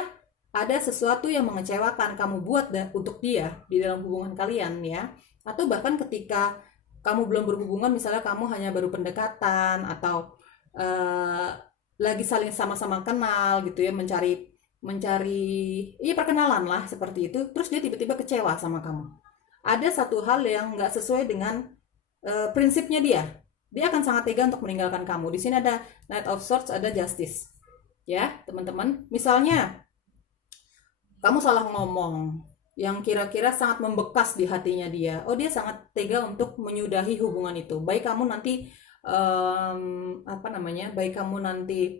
ada sesuatu yang mengecewakan kamu buat untuk dia di dalam hubungan kalian ya, atau bahkan ketika kamu belum berhubungan, misalnya kamu hanya baru pendekatan atau lagi saling sama-sama kenal gitu ya, mencari iya perkenalan lah seperti itu, terus dia tiba-tiba kecewa sama kamu. Ada satu hal yang nggak sesuai dengan prinsipnya dia akan sangat tega untuk meninggalkan kamu. Di sini ada Knight of Swords, ada Justice ya teman-teman. Misalnya kamu salah ngomong yang kira-kira sangat membekas di hatinya dia. Oh, dia sangat tega untuk menyudahi hubungan itu. Baik kamu nanti baik kamu nanti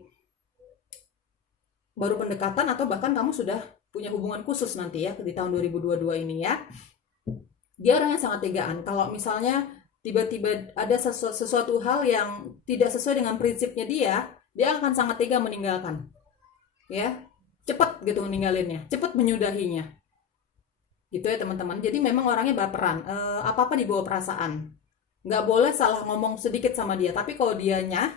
baru pendekatan atau bahkan kamu sudah punya hubungan khusus nanti ya di tahun 2022 ini ya. Dia orang yang sangat tegaan. Kalau misalnya tiba-tiba ada sesuatu hal yang tidak sesuai dengan prinsipnya dia akan sangat tega meninggalkan. Ya. Cepat gitu meninggalinnya, cepat menyudahinya. Gitu ya teman-teman. Jadi memang orangnya baperan, apa-apa dibawa perasaan. Nggak boleh salah ngomong sedikit sama dia, tapi kalau dianya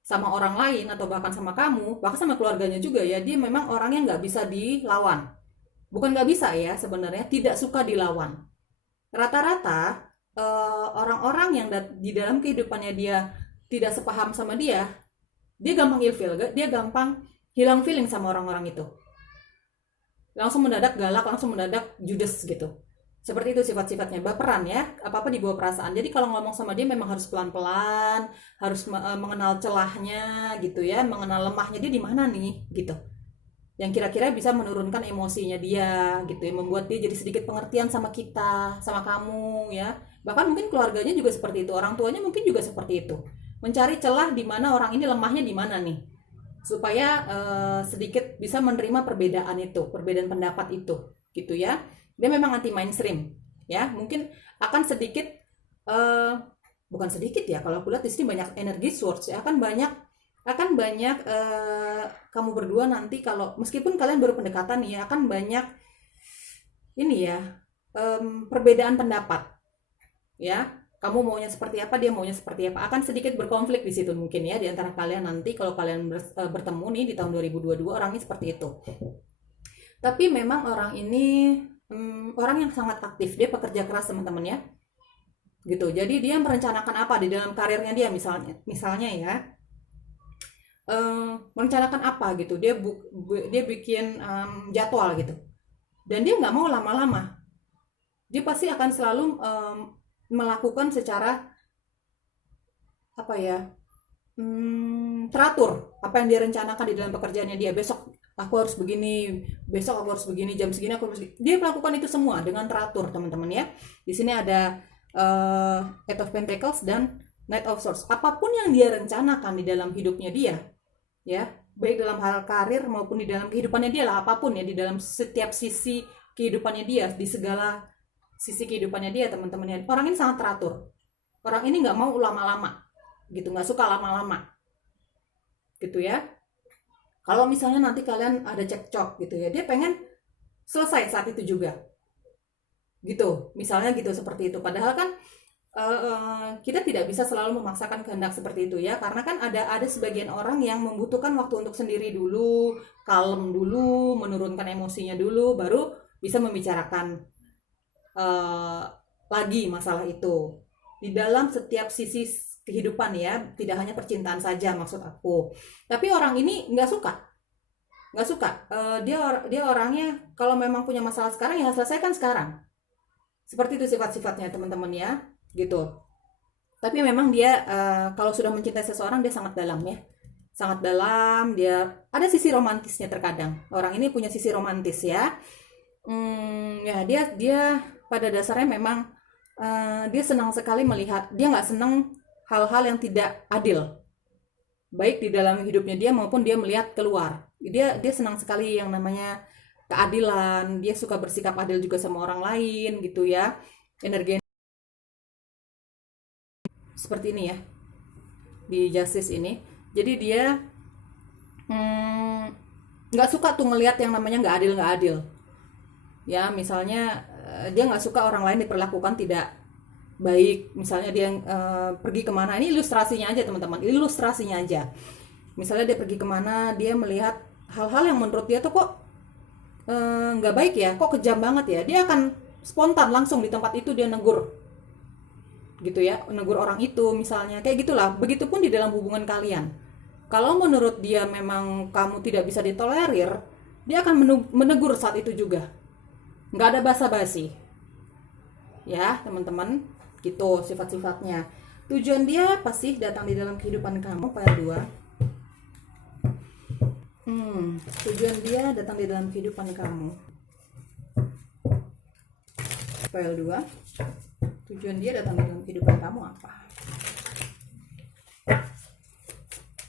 sama orang lain atau bahkan sama kamu, bahkan sama keluarganya juga ya, dia memang orangnya nggak bisa dilawan. Bukan nggak bisa ya sebenarnya, tidak suka dilawan. Rata-rata orang-orang yang di dalam kehidupannya dia tidak sepaham sama dia gampang ilfil, dia gampang hilang feeling sama orang-orang itu. Langsung mendadak galak, langsung mendadak judes gitu. Seperti itu sifat-sifatnya, baperan ya, apa-apa dibawa perasaan. Jadi kalau ngomong sama dia memang harus pelan-pelan, harus mengenal celahnya gitu ya, mengenal lemahnya dia di mana nih gitu. Yang kira-kira bisa menurunkan emosinya dia gitu ya, membuat dia jadi sedikit pengertian sama kita, sama kamu ya. Bahkan mungkin keluarganya juga seperti itu, orang tuanya mungkin juga seperti itu. Mencari celah di mana orang ini lemahnya di mana nih, supaya sedikit bisa menerima perbedaan itu, perbedaan pendapat itu, gitu ya. Dia memang anti mainstream, ya. Mungkin akan sedikit, bukan sedikit ya. Kalau aku lihat di sini banyak energi swords, ya. Akan banyak kamu berdua nanti kalau meskipun kalian baru pendekatan ya, akan banyak ini ya, perbedaan pendapat, ya. Kamu maunya seperti apa, dia maunya seperti apa, akan sedikit berkonflik di situ mungkin ya di antara kalian nanti kalau kalian bertemu nih di tahun 2022, orangnya seperti itu. Tapi memang orang ini orang yang sangat aktif, dia pekerja keras teman-teman ya. Gitu. Jadi dia merencanakan apa di dalam karirnya dia misalnya ya. Merencanakan apa gitu. Dia bikin jadwal gitu. Dan dia nggak mau lama-lama. Dia pasti akan selalu melakukan secara teratur apa yang dia rencanakan di dalam pekerjaannya dia. Besok aku harus begini, besok aku harus begini, jam segini aku harus begini. Dia melakukan itu semua dengan teratur teman-teman ya. Di sini ada Eight of Pentacles dan Knight of Swords. Apapun yang dia rencanakan di dalam hidupnya dia, ya, baik dalam hal karir maupun di dalam kehidupannya dia lah, apapun ya, di dalam setiap sisi kehidupannya dia, di segala sisi kehidupannya dia, teman-temannya, orang ini sangat teratur. Orang ini nggak mau lama-lama, gitu, nggak suka lama-lama, gitu ya. Kalau misalnya nanti kalian ada cekcok gitu ya, dia pengen selesai saat itu juga, gitu. Misalnya gitu, seperti itu. Padahal kan kita tidak bisa selalu memaksakan kehendak seperti itu ya, karena kan ada sebagian orang yang membutuhkan waktu untuk sendiri dulu, kalem dulu, menurunkan emosinya dulu, baru bisa membicarakan lagi masalah itu di dalam setiap sisi kehidupan ya, tidak hanya percintaan saja maksud aku. Tapi orang ini nggak suka. Dia orangnya kalau memang punya masalah sekarang ya selesaikan sekarang. Seperti itu sifat-sifatnya teman-teman ya, gitu. Tapi memang dia kalau sudah mencintai seseorang dia sangat dalam ya, sangat dalam. Dia ada sisi romantisnya terkadang. Orang ini punya sisi romantis ya. Ya dia pada dasarnya memang dia senang sekali melihat. Dia nggak senang hal-hal yang tidak adil, baik di dalam hidupnya dia maupun dia melihat keluar. Dia senang sekali yang namanya keadilan. Dia suka bersikap adil juga sama orang lain gitu ya. Energi seperti ini ya di Justice ini. Jadi dia nggak suka tuh ngelihat yang namanya nggak adil ya. Misalnya dia nggak suka orang lain diperlakukan tidak baik. Misalnya dia pergi kemana, ini ilustrasinya aja teman-teman, ilustrasinya aja. Misalnya dia pergi kemana, dia melihat hal-hal yang menurut dia tuh kok nggak baik ya, kok kejam banget ya, dia akan spontan langsung di tempat itu dia negur gitu ya, negur orang itu misalnya, kayak gitulah. Begitupun di dalam hubungan kalian, kalau menurut dia memang kamu tidak bisa ditolerir, dia akan menegur saat itu juga, nggak ada basa-basi ya teman-teman, gitu sifat-sifatnya. Tujuan dia pasti datang di dalam kehidupan kamu, file 2. Tujuan dia datang di dalam kehidupan kamu, file 2. Tujuan dia datang di dalam kehidupan kamu apa?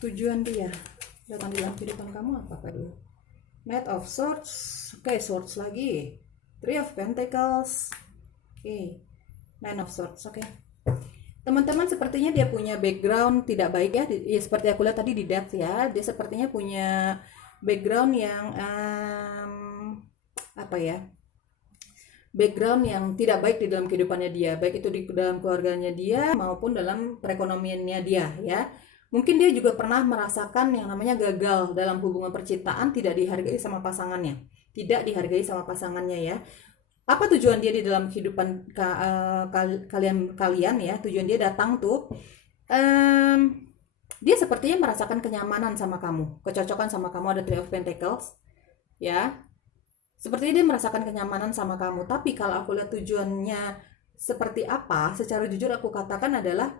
Tujuan dia datang di dalam kehidupan kamu apa, file 2? Knight of Swords. Oke, Swords lagi. Three of Pentacles. Oke, Nine of Swords. Oke. Teman-teman, sepertinya dia punya background tidak baik ya. Ya seperti aku lihat tadi di depth ya. Dia sepertinya punya background yang apa ya? Background yang tidak baik di dalam kehidupannya dia, baik itu di dalam keluarganya dia maupun dalam perekonomiannya dia ya. Mungkin dia juga pernah merasakan yang namanya gagal dalam hubungan percintaan, tidak dihargai sama pasangannya. Tidak dihargai sama pasangannya ya. Apa tujuan dia di dalam kehidupan kalian ya? Tujuan dia datang tuh, dia sepertinya merasakan kenyamanan sama kamu, kecocokan sama kamu, ada Three of Pentacles ya. Sepertinya dia merasakan kenyamanan sama kamu. Tapi kalau aku lihat tujuannya seperti apa, secara jujur aku katakan adalah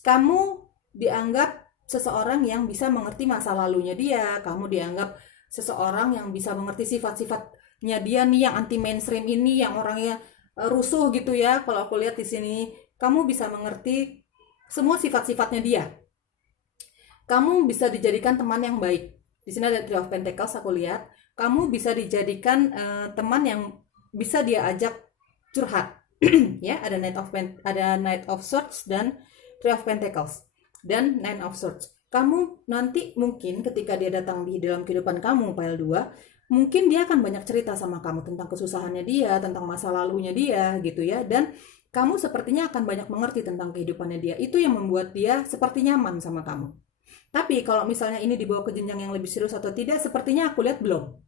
kamu dianggap seseorang yang bisa mengerti masa lalunya dia, kamu dianggap seseorang yang bisa mengerti sifat-sifatnya dia nih, yang anti mainstream ini, yang orangnya rusuh gitu ya. Kalau aku lihat di sini, kamu bisa mengerti semua sifat-sifatnya dia. Kamu bisa dijadikan teman yang baik. Di sini ada Three of Pentacles, aku lihat kamu bisa dijadikan teman yang bisa dia ajak curhat. Ya, ada Knight of Swords dan Three of Pentacles dan Nine of Swords. Kamu nanti mungkin ketika dia datang di dalam kehidupan kamu, file 2, mungkin dia akan banyak cerita sama kamu tentang kesusahannya dia, tentang masa lalunya dia gitu ya. Dan kamu sepertinya akan banyak mengerti tentang kehidupannya dia. Itu yang membuat dia seperti nyaman sama kamu. Tapi kalau misalnya ini dibawa ke jenjang yang lebih serius atau tidak, sepertinya aku lihat belum.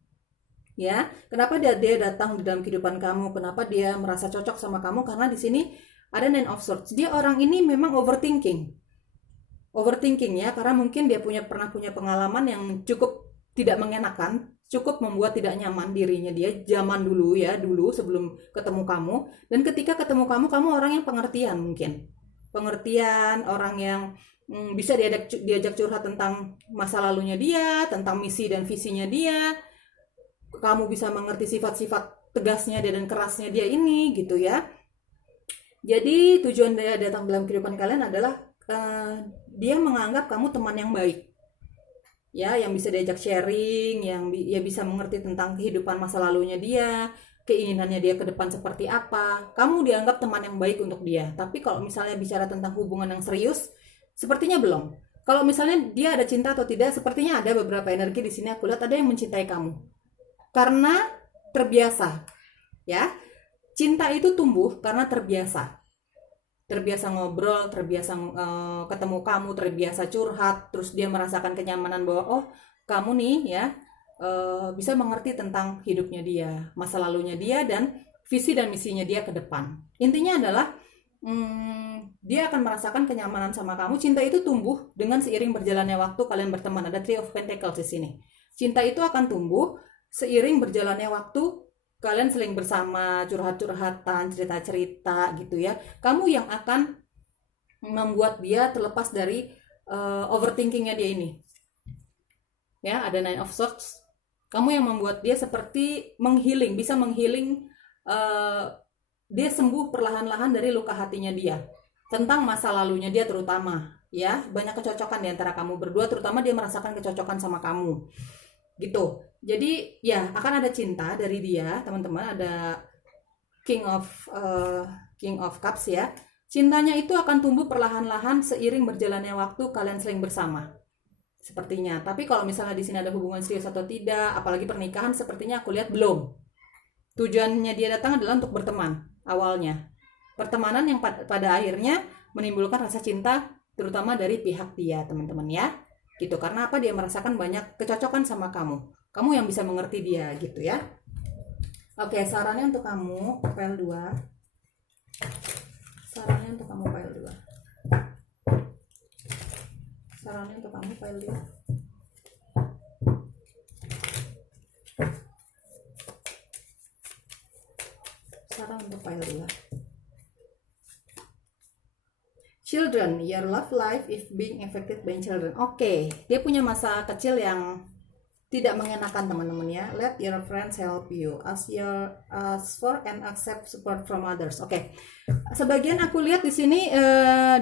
Ya, kenapa dia datang di dalam kehidupan kamu? Kenapa dia merasa cocok sama kamu? Karena di sini ada Nine of Swords. Dia orang ini memang overthinking ya, karena mungkin dia pernah punya pengalaman yang cukup tidak mengenakan, cukup membuat tidak nyaman dirinya dia zaman dulu ya, dulu sebelum ketemu kamu. Dan ketika ketemu kamu orang yang pengertian, mungkin pengertian, orang yang bisa diajak curhat tentang masa lalunya dia, tentang misi dan visinya dia. Kamu bisa mengerti sifat-sifat tegasnya dia dan kerasnya dia ini gitu ya. Jadi tujuan dia datang dalam kehidupan kalian adalah dia menganggap kamu teman yang baik, ya, yang bisa diajak sharing, yang ya bisa mengerti tentang kehidupan masa lalunya dia, keinginannya dia ke depan seperti apa. Kamu dianggap teman yang baik untuk dia. Tapi kalau misalnya bicara tentang hubungan yang serius, sepertinya belum. Kalau misalnya dia ada cinta atau tidak, sepertinya ada beberapa energi di sini aku lihat ada yang mencintai kamu. Karena terbiasa, ya. Cinta itu tumbuh karena terbiasa. Terbiasa ngobrol, terbiasa ketemu kamu, terbiasa curhat, terus dia merasakan kenyamanan bahwa oh, kamu nih ya bisa mengerti tentang hidupnya dia, masa lalunya dia, dan visi dan misinya dia ke depan. Intinya adalah dia akan merasakan kenyamanan sama kamu. Cinta itu tumbuh dengan seiring berjalannya waktu kalian berteman. Ada Three of Pentacles di sini. Cinta itu akan tumbuh seiring berjalannya waktu kalian seling bersama, curhat-curhatan, cerita-cerita gitu ya. Kamu yang akan membuat dia terlepas dari overthinkingnya dia ini. Ya, ada Nine of Swords. Kamu yang membuat dia seperti menghealing, bisa menghealing, dia sembuh perlahan-lahan dari luka hatinya dia. Tentang masa lalunya dia terutama. Ya, banyak kecocokan di antara kamu berdua, terutama dia merasakan kecocokan sama kamu. Gitu. Jadi ya akan ada cinta dari dia, teman-teman. Ada King of Cups ya. Cintanya itu akan tumbuh perlahan-lahan seiring berjalannya waktu kalian sering bersama. Sepertinya. Tapi kalau misalnya di sini ada hubungan serius atau tidak, apalagi pernikahan, sepertinya aku lihat belum. Tujuannya dia datang adalah untuk berteman awalnya. Pertemanan yang pada akhirnya menimbulkan rasa cinta terutama dari pihak dia, teman-teman ya. Gitu. Karena apa? Dia merasakan banyak kecocokan sama kamu. Kamu yang bisa mengerti dia gitu ya. Oke, sarannya untuk kamu file 2. Sarannya untuk kamu file 2. Sarannya untuk kamu file 2. Saran untuk file 2. Children, your love life is being affected by children. Oke, dia punya masa kecil yang tidak mengenakan, teman-teman ya. Let your friends help you. Ask for and accept support from others. Oke. Sebagian aku lihat di sini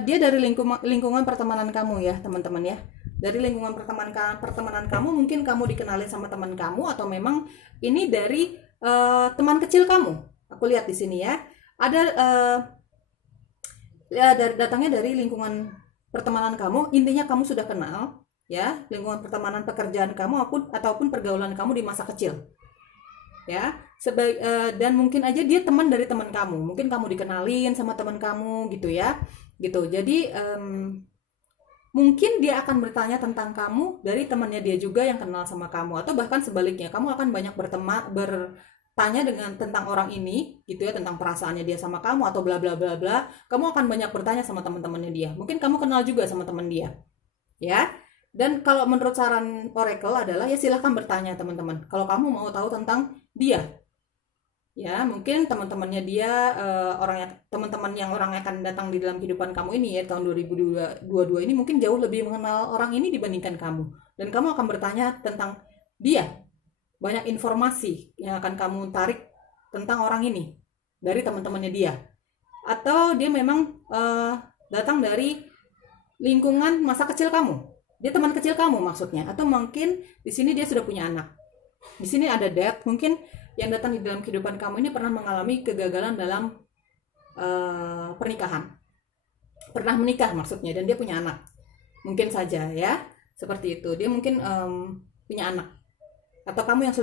dia dari lingkungan pertemanan kamu ya, teman-teman ya. Dari lingkungan pertemanan kamu, mungkin kamu dikenalin sama teman kamu, atau memang ini dari teman kecil kamu. Aku lihat di sini ya. Ada datangnya dari lingkungan pertemanan kamu. Intinya kamu sudah kenal ya, lingkungan pertemanan, pekerjaan kamu ataupun pergaulan kamu di masa kecil ya. Dan mungkin aja dia teman dari teman kamu, mungkin kamu dikenalin sama teman kamu gitu ya, gitu. Jadi mungkin dia akan bertanya tentang kamu dari temannya dia juga yang kenal sama kamu, atau bahkan sebaliknya, kamu akan banyak bertanya tentang orang ini gitu ya, tentang perasaannya dia sama kamu atau bla bla bla bla. Kamu akan banyak bertanya sama teman-temannya dia, mungkin kamu kenal juga sama teman dia ya. Dan kalau menurut saran Oracle adalah ya silahkan bertanya, teman-teman. Kalau kamu mau tahu tentang dia, ya mungkin teman-temannya dia, teman-teman yang orang akan datang di dalam kehidupan kamu ini ya tahun 2022 ini mungkin jauh lebih mengenal orang ini dibandingkan kamu. Dan kamu akan bertanya tentang dia. Banyak informasi yang akan kamu tarik tentang orang ini dari teman-temannya dia. Atau dia memang datang dari lingkungan masa kecil kamu. Dia teman kecil kamu maksudnya, atau mungkin di sini dia sudah punya anak. Di sini ada death, mungkin yang datang di dalam kehidupan kamu ini pernah mengalami kegagalan dalam pernikahan. Pernah menikah maksudnya, dan dia punya anak. Mungkin saja ya, seperti itu. Dia mungkin punya anak. Atau kamu yang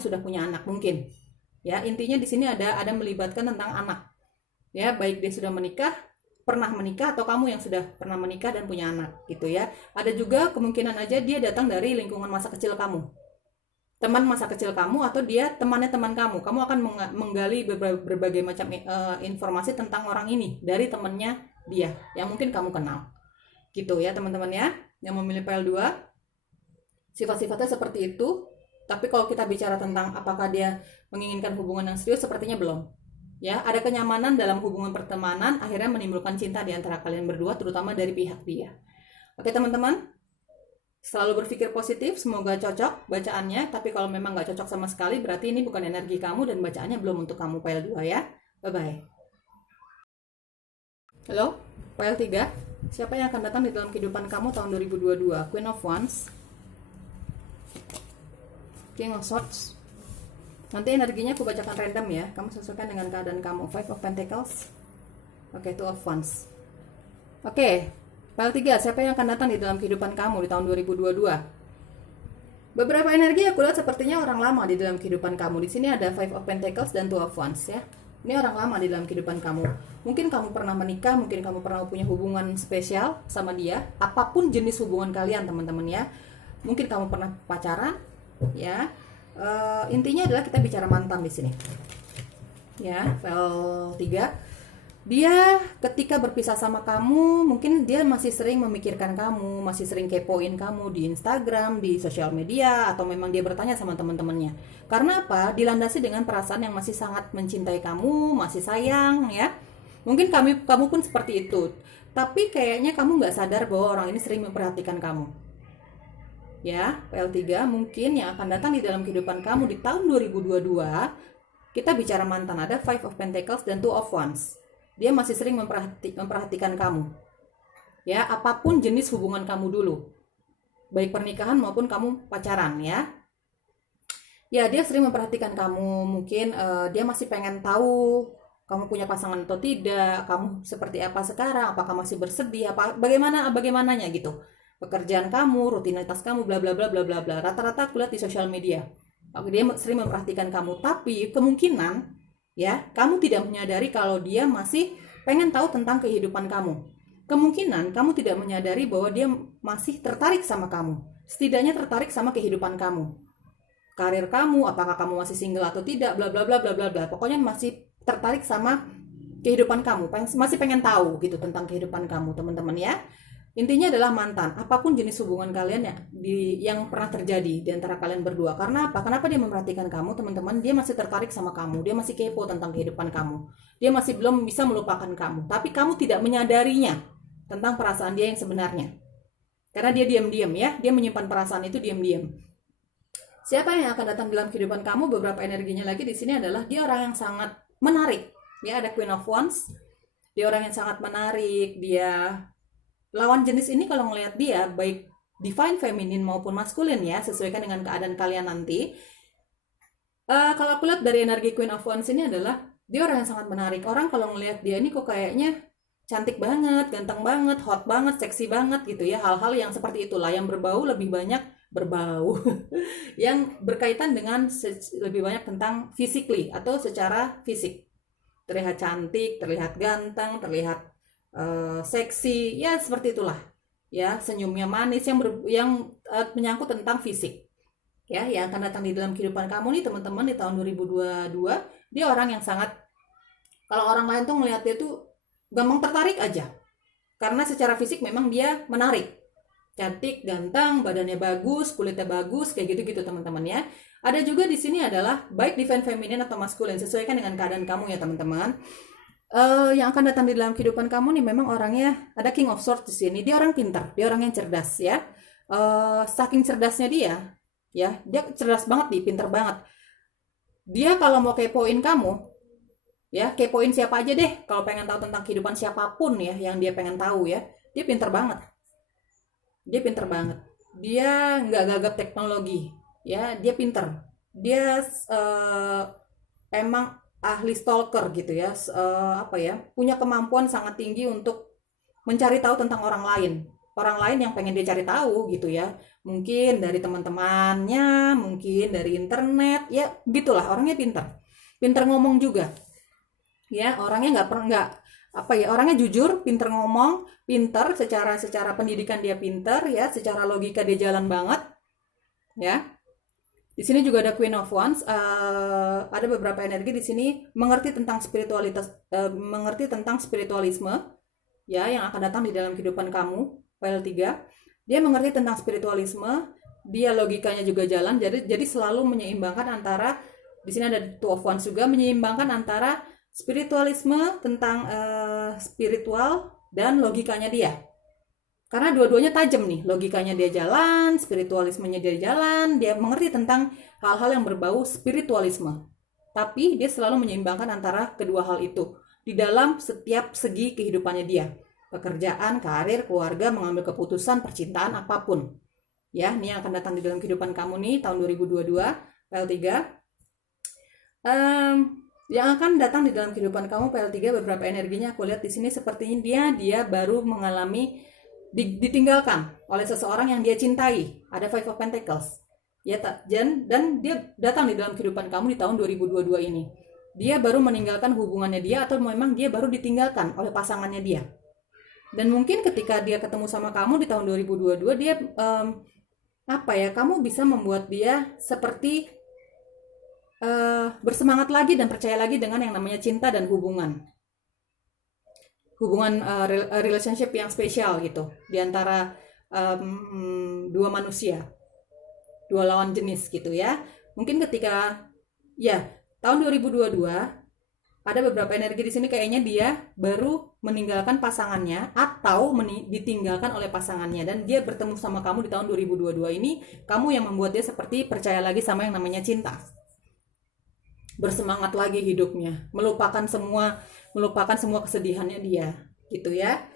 sudah punya anak mungkin. Ya, intinya di sini ada melibatkan tentang anak. Ya, baik dia sudah menikah, pernah menikah, atau kamu yang sudah pernah menikah dan punya anak gitu ya. Ada juga kemungkinan aja dia datang dari lingkungan masa kecil kamu, teman masa kecil kamu, atau dia temannya teman kamu. Kamu akan menggali berbagai macam informasi tentang orang ini dari temannya dia yang mungkin kamu kenal gitu ya, teman-teman ya, yang memilih file 2. Sifat-sifatnya seperti itu. Tapi kalau kita bicara tentang apakah dia menginginkan hubungan yang serius, sepertinya belum. Ya, ada kenyamanan dalam hubungan pertemanan, akhirnya menimbulkan cinta di antara kalian berdua, terutama dari pihak dia. Oke, teman-teman, selalu berpikir positif, semoga cocok bacaannya. Tapi kalau memang nggak cocok sama sekali, berarti ini bukan energi kamu dan bacaannya belum untuk kamu file 2 ya. Bye-bye. Halo, PL3. Siapa yang akan datang di dalam kehidupan kamu tahun 2022? Queen of Wands, King of Swords. Nanti energinya aku bacakan random ya. Kamu sesuaikan dengan keadaan kamu. Five of Pentacles. Oke, Two of Wands. Oke, PL3. Siapa yang akan datang di dalam kehidupan kamu di tahun 2022? Beberapa energi aku lihat sepertinya orang lama di dalam kehidupan kamu. Di sini ada Five of Pentacles dan Two of Wands ya. Ini orang lama di dalam kehidupan kamu. Mungkin kamu pernah menikah, mungkin kamu pernah punya hubungan spesial sama dia. Apapun jenis hubungan kalian, teman-teman ya. Mungkin kamu pernah pacaran, ya. Intinya adalah kita bicara mantan di sini. Ya, PL3. Dia ketika berpisah sama kamu, mungkin dia masih sering memikirkan kamu, masih sering kepoin kamu di Instagram, di sosial media, atau memang dia bertanya sama teman-temannya. Karena apa? Dilandasi dengan perasaan yang masih sangat mencintai kamu, masih sayang, ya. Mungkin kamu pun seperti itu. Tapi kayaknya kamu nggak sadar bahwa orang ini sering memperhatikan kamu. Ya, PL3 mungkin yang akan datang di dalam kehidupan kamu di tahun 2022, kita bicara mantan, ada Five of Pentacles dan Two of Wands. Dia masih sering memperhatikan kamu. Ya, apapun jenis hubungan kamu dulu. Baik pernikahan maupun kamu pacaran ya. Ya, dia sering memperhatikan kamu. Mungkin dia masih pengen tahu kamu punya pasangan atau tidak, kamu seperti apa sekarang, apakah masih bersedih, bagaimananya gitu. Pekerjaan kamu, rutinitas kamu, bla bla bla bla bla bla. Rata-rata aku lihat di sosial media. Dia sering memperhatikan kamu, tapi kemungkinan ya, kamu tidak menyadari kalau dia masih pengen tahu tentang kehidupan kamu. Kemungkinan kamu tidak menyadari bahwa dia masih tertarik sama kamu. Setidaknya tertarik sama kehidupan kamu. Karir kamu, apakah kamu masih single atau tidak, bla bla bla bla bla bla. Pokoknya masih tertarik sama kehidupan kamu, masih pengen tahu gitu tentang kehidupan kamu, teman-teman ya. Intinya adalah mantan, apapun jenis hubungan kalian ya, yang pernah terjadi di antara kalian berdua. Karena apa? Kenapa dia memperhatikan kamu, teman-teman? Dia masih tertarik sama kamu, dia masih kepo tentang kehidupan kamu. Dia masih belum bisa melupakan kamu, tapi kamu tidak menyadarinya tentang perasaan dia yang sebenarnya. Karena dia diam-diam ya, dia menyimpan perasaan itu diam-diam. Siapa yang akan datang dalam kehidupan kamu? Beberapa energinya lagi di sini adalah dia orang yang sangat menarik. Ya, ada Queen of Wands. Dia orang yang sangat menarik, dia lawan jenis ini kalau ngelihat dia baik divine feminine maupun maskulin ya, sesuaikan dengan keadaan kalian nanti. Kalau aku lihat dari energi Queen of Wands ini adalah dia orang yang sangat menarik. Orang kalau ngelihat dia ini kok kayaknya cantik banget, ganteng banget, hot banget, seksi banget gitu ya. Hal-hal yang seperti itulah yang lebih banyak berbau yang berkaitan dengan lebih banyak tentang physically atau secara fisik. Terlihat cantik, terlihat ganteng, terlihat seksi, ya seperti itulah ya, senyumnya manis yang menyangkut tentang fisik ya, yang akan datang di dalam kehidupan kamu nih teman-teman di tahun 2022. Dia orang yang sangat, kalau orang lain tuh ngelihat dia tuh gampang tertarik aja karena secara fisik memang dia menarik, cantik, ganteng, badannya bagus, kulitnya bagus, kayak gitu-gitu teman-teman ya. Ada juga di sini adalah baik divine feminine atau maskulin, sesuaikan dengan keadaan kamu ya teman-teman. Yang akan datang di dalam kehidupan kamu nih memang orangnya ada King of Swords di sini. Dia orang pintar, dia orang yang cerdas ya. Saking cerdasnya dia, ya, dia cerdas banget nih, pintar banget. Dia kalau mau kepoin kamu, ya, kepoin siapa aja deh. Kalau pengen tahu tentang kehidupan siapapun ya, yang dia pengen tahu ya, dia pintar banget. Dia pintar banget. Dia nggak gagap teknologi, ya, dia pintar. Dia emang ahli stalker gitu ya, punya kemampuan sangat tinggi untuk mencari tahu tentang orang lain yang pengen dia cari tahu gitu ya, mungkin dari teman-temannya, mungkin dari internet ya, gitulah. Orangnya pintar ngomong juga ya, orangnya orangnya jujur, pintar ngomong, pintar secara pendidikan dia pintar ya, secara logika dia jalan banget ya. Di sini juga ada Queen of Wands. Ada beberapa energi di sini mengerti tentang spiritualitas, mengerti tentang spiritualisme, ya, yang akan datang di dalam kehidupan kamu. PL3. Dia mengerti tentang spiritualisme, dia logikanya juga jalan. Jadi selalu menyeimbangkan antara, di sini ada Two of Wands juga, menyeimbangkan antara spiritualisme tentang spiritual dan logikanya dia. Karena dua-duanya tajam nih, logikanya dia jalan, spiritualismenya dia jalan, dia mengerti tentang hal-hal yang berbau spiritualisme. Tapi dia selalu menyeimbangkan antara kedua hal itu. di dalam setiap segi kehidupannya dia. Pekerjaan, karir, keluarga, mengambil keputusan, percintaan, apapun. Ya, ini yang akan datang di dalam kehidupan kamu nih tahun 2022, PL3. Yang akan datang di dalam kehidupan kamu PL3, beberapa energinya aku lihat di sini sepertinya dia baru mengalami ditinggalkan oleh seseorang yang dia cintai. Ada Five of Pentacles. Ya, dan dia datang di dalam kehidupan kamu di tahun 2022 ini. Dia baru meninggalkan hubungannya dia, atau memang dia baru ditinggalkan oleh pasangannya dia. Dan mungkin ketika dia ketemu sama kamu di tahun 2022, dia kamu bisa membuat dia seperti bersemangat lagi dan percaya lagi dengan yang namanya cinta dan hubungan relationship yang spesial gitu di antara dua manusia, dua lawan jenis gitu ya. Mungkin ketika tahun 2022 ada beberapa energi di sini, kayaknya dia baru meninggalkan pasangannya atau ditinggalkan oleh pasangannya, dan dia bertemu sama kamu di tahun 2022 ini. Kamu yang membuat dia seperti percaya lagi sama yang namanya cinta, bersemangat lagi hidupnya, melupakan semua kesedihannya dia gitu ya.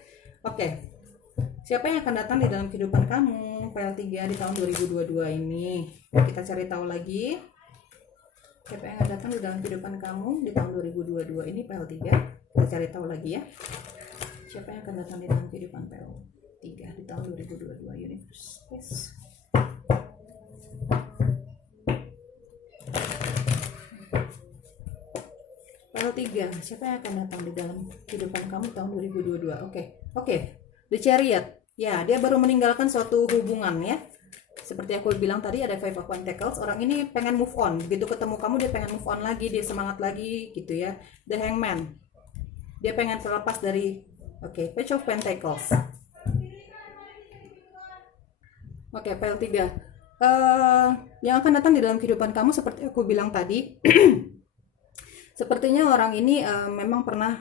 Oke. Siapa yang akan datang di dalam kehidupan kamu PL3 di tahun 2022 ini? Kita cari tahu lagi. Siapa yang akan datang di dalam kehidupan kamu di tahun 2022 ini PL3? Kita cari tahu lagi ya. Siapa yang akan datang di dalam kehidupan PL3 di tahun 2022? Universe, please. PL3, siapa yang akan datang di dalam kehidupan kamu tahun 2022? Oke. The Chariot. Ya, dia baru meninggalkan suatu hubungan ya. Seperti aku bilang tadi, ada Five of Pentacles. Orang ini pengen move on. Begitu ketemu kamu, dia pengen move on lagi, dia semangat lagi gitu ya. The Hangman. Dia pengen terlepas dari Page of Pentacles. PL3. Yang akan datang di dalam kehidupan kamu seperti aku bilang tadi. Sepertinya orang ini memang pernah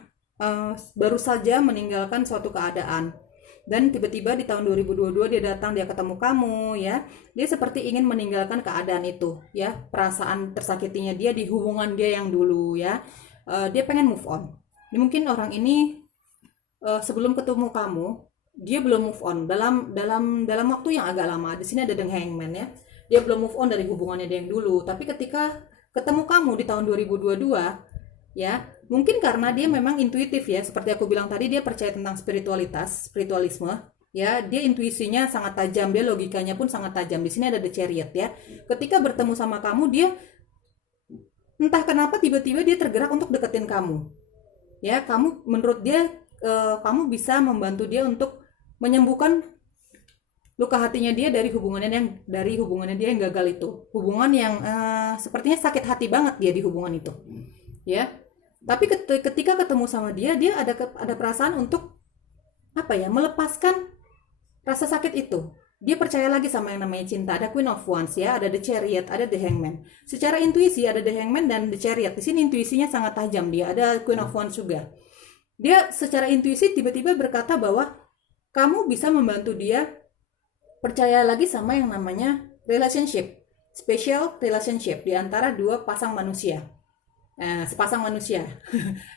baru saja meninggalkan suatu keadaan. Dan tiba-tiba di tahun 2022 dia datang, dia ketemu kamu ya. Dia seperti ingin meninggalkan keadaan itu ya. Perasaan tersakitinya dia di hubungan dia yang dulu ya. Dia pengen move on. Mungkin orang ini sebelum ketemu kamu, dia belum move on dalam waktu yang agak lama. Di sini ada The Hangman ya. Dia belum move on dari hubungannya dia yang dulu. Tapi ketika ketemu kamu di tahun 2022 ya, mungkin karena dia memang intuitif ya, seperti aku bilang tadi, dia percaya tentang spiritualisme ya. Dia intuisinya sangat tajam, dia logikanya pun sangat tajam. Di sini ada The Chariot ya. Ketika bertemu sama kamu, dia entah kenapa tiba-tiba dia tergerak untuk deketin kamu ya. Menurut dia kamu bisa membantu dia untuk menyembuhkan luka hatinya dia dari hubungannya dia yang gagal itu. Hubungan yang sepertinya sakit hati banget dia di hubungan itu ya. Tapi ketika ketemu sama dia ada perasaan untuk melepaskan rasa sakit itu. Dia percaya lagi sama yang namanya cinta. Ada Queen of Wands ya, ada The Chariot, ada The Hangman. Secara intuisi ada The Hangman dan The Chariot. Di sini intuisinya sangat tajam dia. Ada Queen of Wands juga. Dia secara intuisi tiba-tiba berkata bahwa kamu bisa membantu dia percaya lagi sama yang namanya relationship, special relationship di antara dua pasang manusia. Sepasang manusia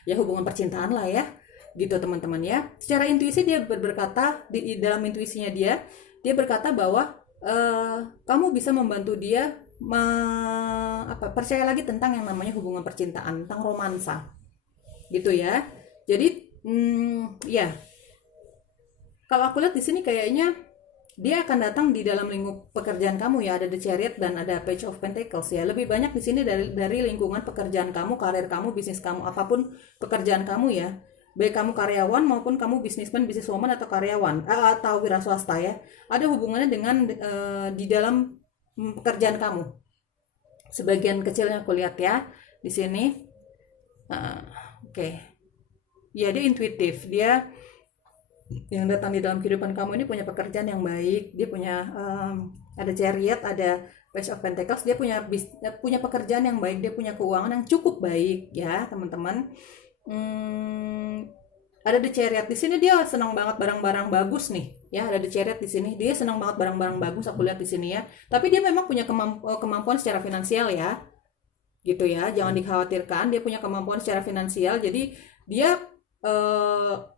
ya, hubungan percintaan lah ya gitu teman-teman ya. Secara intuisi dia berkata, di dalam intuisinya dia berkata bahwa kamu bisa membantu dia percaya lagi tentang yang namanya hubungan percintaan, tentang romansa gitu ya. Jadi ya, kalau aku lihat di sini kayaknya dia akan datang di dalam lingkup pekerjaan kamu ya. Ada The Chariot dan ada Page of Pentacles ya. Lebih banyak di sini dari lingkungan pekerjaan kamu, karir kamu, bisnis kamu, apapun pekerjaan kamu ya. Baik kamu karyawan maupun kamu businesswoman atau karyawan atau wira swasta ya. Ada hubungannya dengan di dalam pekerjaan kamu. Sebagian kecilnya aku lihat ya di sini. Ya, dia intuitif. Dia yang datang di dalam kehidupan kamu ini punya pekerjaan yang baik. Dia punya ada Chariot, ada Page of Pentacles. Dia punya pekerjaan yang baik, dia punya keuangan yang cukup baik ya teman-teman. Ada The Chariot di sini, dia senang banget barang-barang bagus nih ya. Ada The Chariot di sini, dia senang banget barang-barang bagus aku lihat di sini ya. Tapi dia memang punya kemampuan secara finansial ya gitu ya, jangan dikhawatirkan. Dia punya kemampuan secara finansial, jadi dia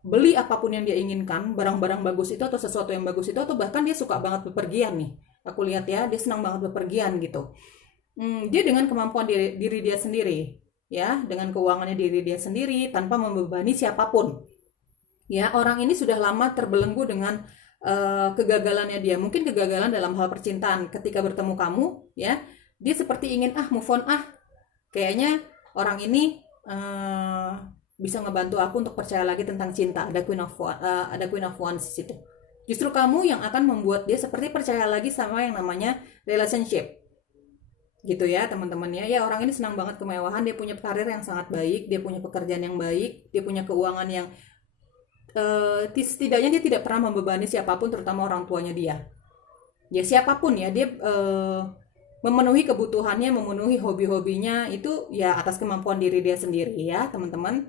beli apapun yang dia inginkan, barang-barang bagus itu atau sesuatu yang bagus itu, atau bahkan dia suka banget bepergian nih. Aku lihat ya, dia senang banget bepergian gitu. Dia dengan kemampuan diri dia sendiri, ya, dengan keuangannya diri dia sendiri tanpa membebani siapapun. Ya, orang ini sudah lama terbelenggu dengan kegagalannya dia. Mungkin kegagalan dalam hal percintaan. Ketika bertemu kamu, ya, dia seperti ingin move on, kayaknya orang ini bisa ngebantu aku untuk percaya lagi tentang cinta. Ada Queen of Wands di situ. Justru kamu yang akan membuat dia seperti percaya lagi sama yang namanya relationship. Gitu ya teman-teman ya. Ya, orang ini senang banget kemewahan, dia punya karir yang sangat baik, dia punya pekerjaan yang baik, dia punya keuangan yang setidaknya dia tidak pernah membebani siapapun, terutama orang tuanya dia. Ya siapapun ya, dia memenuhi kebutuhannya, memenuhi hobi-hobinya itu ya atas kemampuan diri dia sendiri ya teman-teman.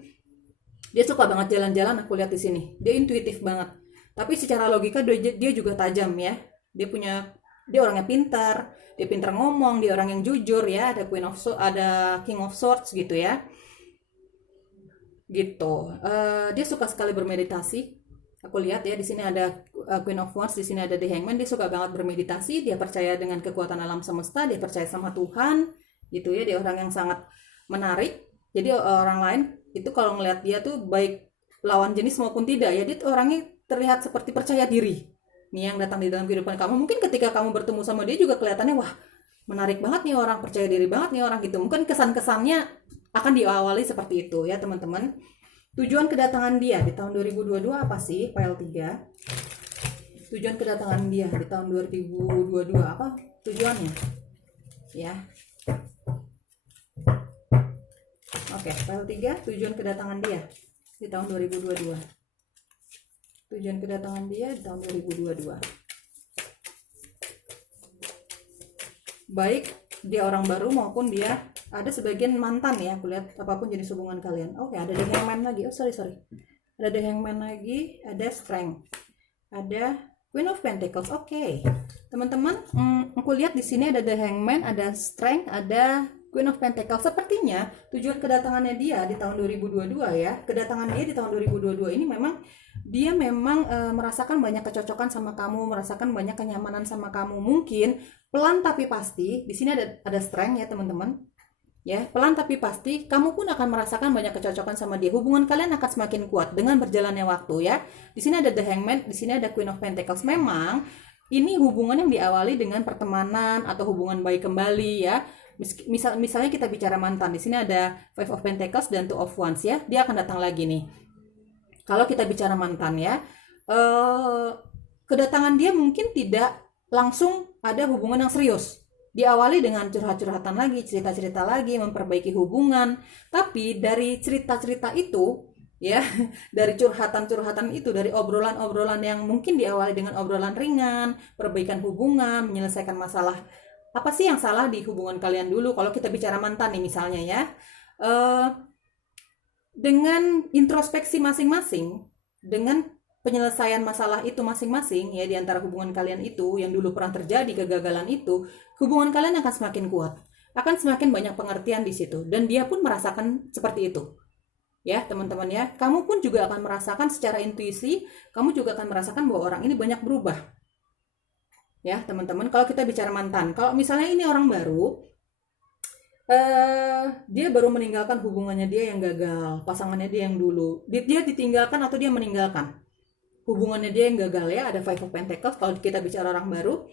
Dia suka banget jalan-jalan, aku lihat di sini. Dia intuitif banget. Tapi secara logika dia juga tajam ya. Dia orangnya pintar, dia pintar ngomong, dia orang yang jujur ya. Ada King of Swords gitu ya. Gitu. Dia suka sekali bermeditasi. Aku lihat ya, di sini ada Queen of Wands, di sini ada The Hangman. Dia suka banget bermeditasi, dia percaya dengan kekuatan alam semesta, dia percaya sama Tuhan, gitu ya. Dia orang yang sangat menarik. Jadi orang lain itu kalau ngelihat dia tuh baik lawan jenis maupun tidak ya, dia tuh orangnya terlihat seperti percaya diri. Nih yang datang di dalam kehidupan kamu. Mungkin ketika kamu bertemu sama dia juga kelihatannya wah, menarik banget nih orang, percaya diri banget nih orang gitu. Mungkin kesan-kesannya akan diawali seperti itu ya teman-teman. Tujuan kedatangan dia di tahun 2022 apa sih? File 3. Tujuan kedatangan dia di tahun 2022 apa tujuannya? Ya. Oke, file 3, tujuan kedatangan dia di tahun 2022. Tujuan kedatangan dia di tahun 2022. Baik dia orang baru maupun dia ada sebagian mantan ya, aku lihat apapun jenis hubungan kalian. Oke, ada The Hangman lagi. Sorry. Ada The Hangman lagi, ada Strength. Ada Queen of Pentacles. Oke. Teman-teman, aku lihat di sini ada The Hangman, ada Strength, ada Queen of Pentacles. Sepertinya tujuan kedatangannya dia di tahun 2022 ya. Kedatangan dia di tahun 2022 ini dia memang merasakan banyak kecocokan sama kamu, merasakan banyak kenyamanan sama kamu. Mungkin pelan tapi pasti. Di sini ada Strength ya, teman-teman. Ya, pelan tapi pasti kamu pun akan merasakan banyak kecocokan sama dia. Hubungan kalian akan semakin kuat dengan berjalannya waktu ya. Di sini ada The Hangman, di sini ada Queen of Pentacles. Memang ini hubungan yang diawali dengan pertemanan atau hubungan baik kembali ya. Misalnya kita bicara mantan, di sini ada Five of Pentacles dan Two of Wands ya. Dia akan datang lagi nih. Kalau kita bicara mantan ya, kedatangan dia mungkin tidak langsung ada hubungan yang serius. Diawali dengan curhat-curhatan lagi, cerita-cerita lagi, memperbaiki hubungan. Tapi dari cerita-cerita itu, ya, dari curhatan-curhatan itu, dari obrolan-obrolan yang mungkin diawali dengan obrolan ringan, perbaikan hubungan, menyelesaikan masalah. Apa sih yang salah di hubungan kalian dulu? Kalau kita bicara mantan nih misalnya ya, dengan introspeksi masing-masing, dengan penyelesaian masalah itu masing-masing ya di antara hubungan kalian itu yang dulu pernah terjadi kegagalan itu, hubungan kalian akan semakin kuat, akan semakin banyak pengertian di situ dan dia pun merasakan seperti itu. Ya, teman-teman ya, kamu pun juga akan merasakan secara intuisi, kamu juga akan merasakan bahwa orang ini banyak berubah. Ya, teman-teman, kalau kita bicara mantan, kalau misalnya ini orang baru, dia baru meninggalkan hubungannya dia yang gagal, pasangannya dia yang dulu, dia ditinggalkan atau dia meninggalkan hubungannya dia yang gagal ya, ada Five of Pentacles. Kalau kita bicara orang baru,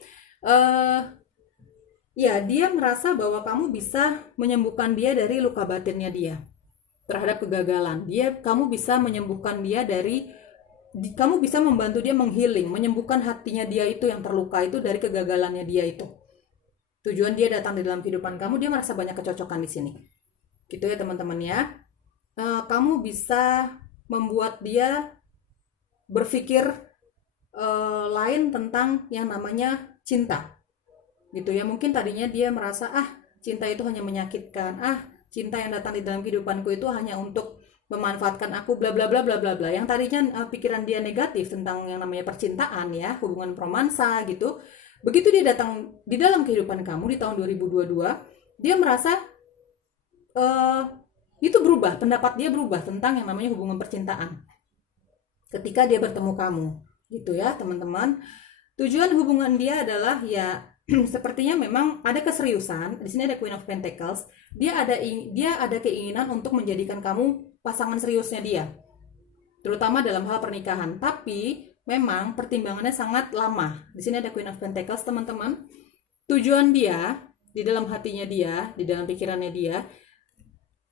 ya dia merasa bahwa kamu bisa menyembuhkan dia dari luka batinnya dia terhadap kegagalan. Kamu bisa menyembuhkan dia kamu bisa membantu dia menghealing, menyembuhkan hatinya dia itu yang terluka itu dari kegagalannya dia itu. Tujuan dia datang di dalam kehidupan kamu, dia merasa banyak kecocokan di sini. Gitu ya teman-teman ya. Kamu bisa membuat dia berpikir lain tentang yang namanya cinta. Gitu ya. Mungkin tadinya dia merasa cinta itu hanya menyakitkan. Cinta yang datang di dalam kehidupanku itu hanya untuk memanfaatkan aku bla bla bla bla bla bla. Yang tadinya pikiran dia negatif tentang yang namanya percintaan ya, hubungan romansa gitu. Begitu dia datang di dalam kehidupan kamu di tahun 2022, dia merasa Itu berubah, pendapat dia berubah tentang yang namanya hubungan percintaan ketika dia bertemu kamu, gitu ya teman-teman. Tujuan hubungan dia adalah ya sepertinya memang ada keseriusan. Di sini ada Queen of Pentacles. Dia ada keinginan untuk menjadikan kamu pasangan seriusnya dia, terutama dalam hal pernikahan. Tapi memang pertimbangannya sangat lama. Di sini ada Queen of Pentacles, teman-teman. Tujuan dia di dalam hatinya dia, di dalam pikirannya dia,